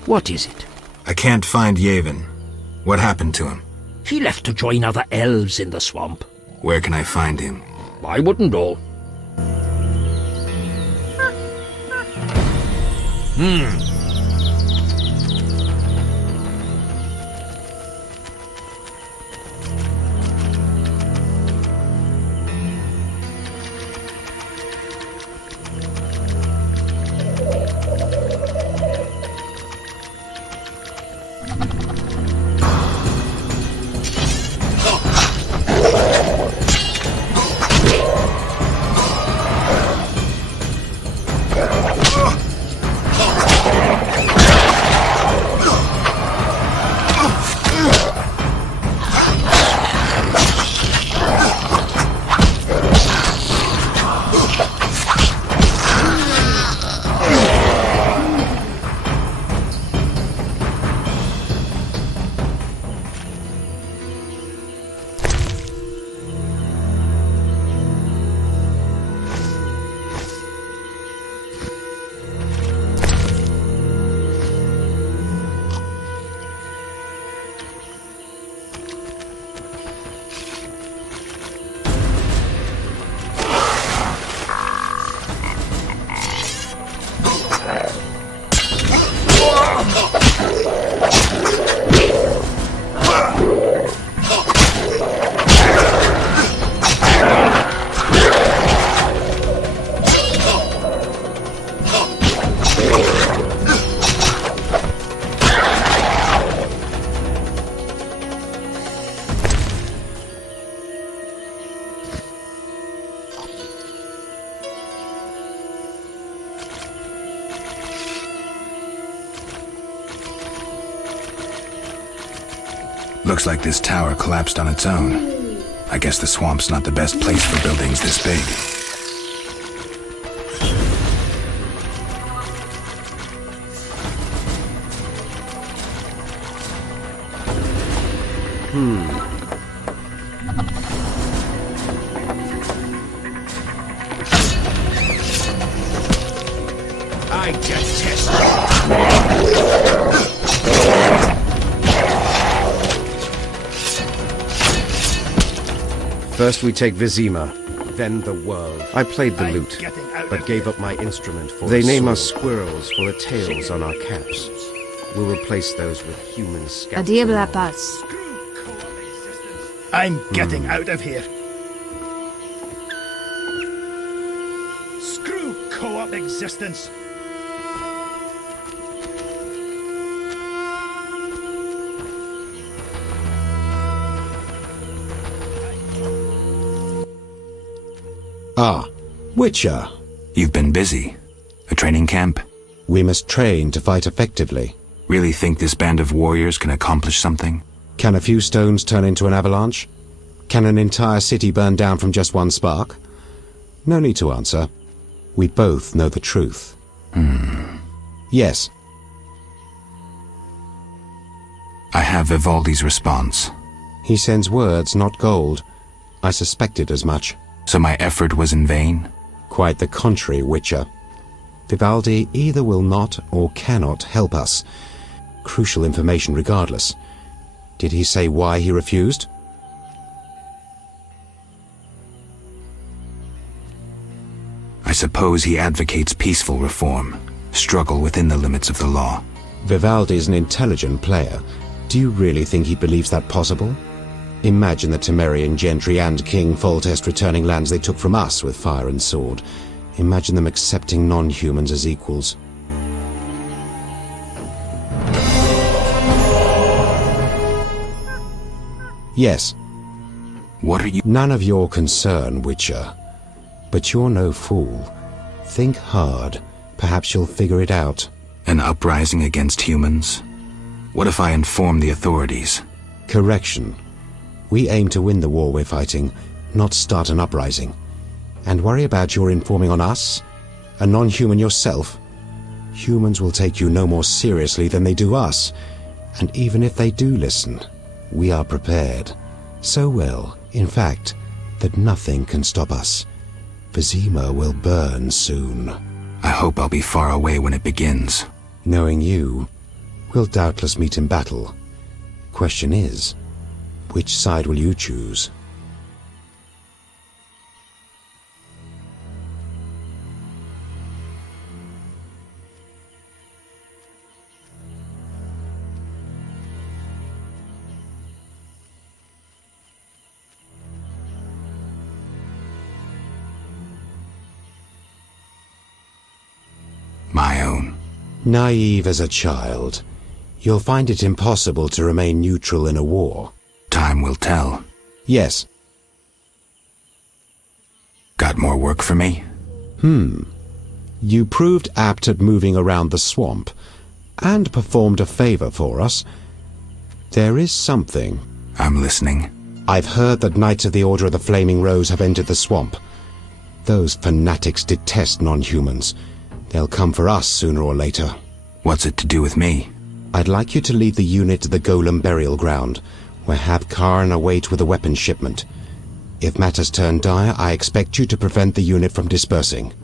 What is it? I can't find Yavin. What happened to him? He left to join other elves in the swamp. Where can I find him? I wouldn't know. Looks like this tower collapsed on its own. I guess the swamp's not the best place for buildings this big. I detest First we take Vizima, then the world. I played the lute, but gave up my instrument for They name us squirrels for the tails on our caps. We'll replace those with human scalps. Adieu la paz. I'm getting out of here. Screw co-op existence. Ah, Witcher. You've been busy. A training camp? We must train to fight effectively. Really think this band of warriors can accomplish something? Can a few stones turn into an avalanche? Can an entire city burn down from just one spark? No need to answer. We both know the truth. Yes. I have Vivaldi's response. He sends words, not gold. I suspected as much. So my effort was in vain? Quite the contrary, Witcher. Vivaldi either will not or cannot help us. Crucial information regardless. Did he say why he refused? I suppose he advocates peaceful reform, struggle within the limits of the law. Vivaldi's an intelligent player. Do you really think he believes that possible? Imagine the Temerian gentry and King Foltest returning lands they took from us with fire and sword. Imagine them accepting non-humans as equals. Yes. What are you— None of your concern, Witcher. But you're no fool. Think hard. Perhaps you'll figure it out. An uprising against humans? What if I inform the authorities? Correction. We aim to win the war we're fighting, not start an uprising. And worry about your informing on us? A non-human yourself? Humans will take you no more seriously than they do us. And even if they do listen, we are prepared. So well, in fact, that nothing can stop us. Vizima will burn soon. I hope I'll be far away when it begins. Knowing you, we'll doubtless meet in battle. Question is, which side will you choose? My own. Naive as a child, you'll find it impossible to remain neutral in a war. Time will tell. Yes. Got more work for me? You proved apt at moving around the swamp, and performed a favor for us. There is something. I'm listening. I've heard that Knights of the Order of the Flaming Rose have entered the swamp. Those fanatics detest non-humans. They'll come for us sooner or later. What's it to do with me? I'd like you to lead the unit to the Golem burial ground, where Hab Karn await with a weapons shipment. If matters turn dire, I expect you to prevent the unit from dispersing.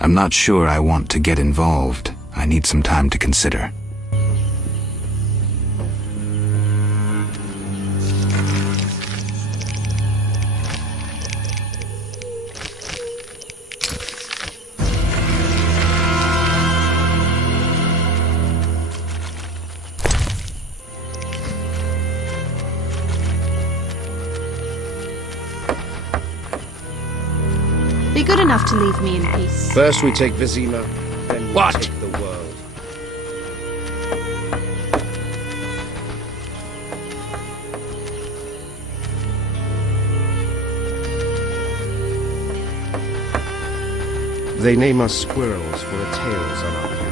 I'm not sure I want to get involved. I need some time to consider. Be good enough to leave me in peace. First we take Vizima, then we take the world. They name us squirrels for the tails on our caps.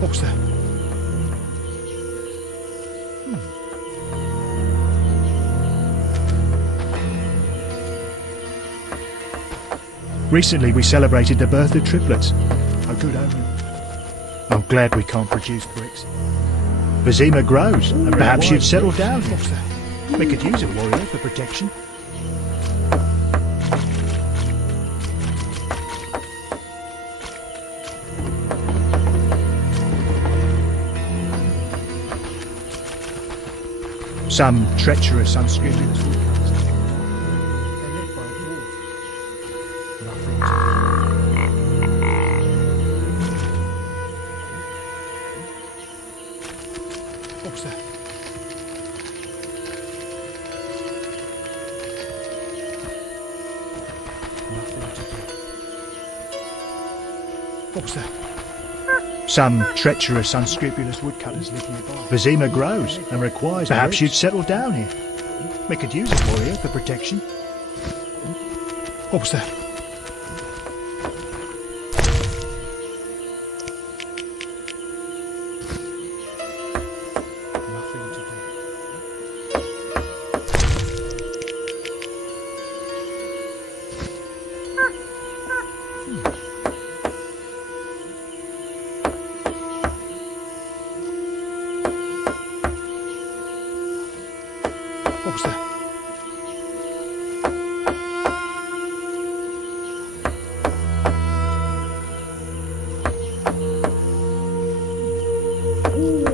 What's that? Recently we celebrated the birth of triplets. A good omen. I'm glad we can't produce bricks. Vizima grows, and perhaps you'd settle down. What's that? We could use a warrior for protection. Some treacherous, unscrupulous woodcutters. They're led by a dwarf. What's that? What's that? Some treacherous, unscrupulous woodcutters live nearby. Vizima grows and requires. Perhaps you'd settle down here. We could use a warrior for protection. What was that? What was that? Ooh.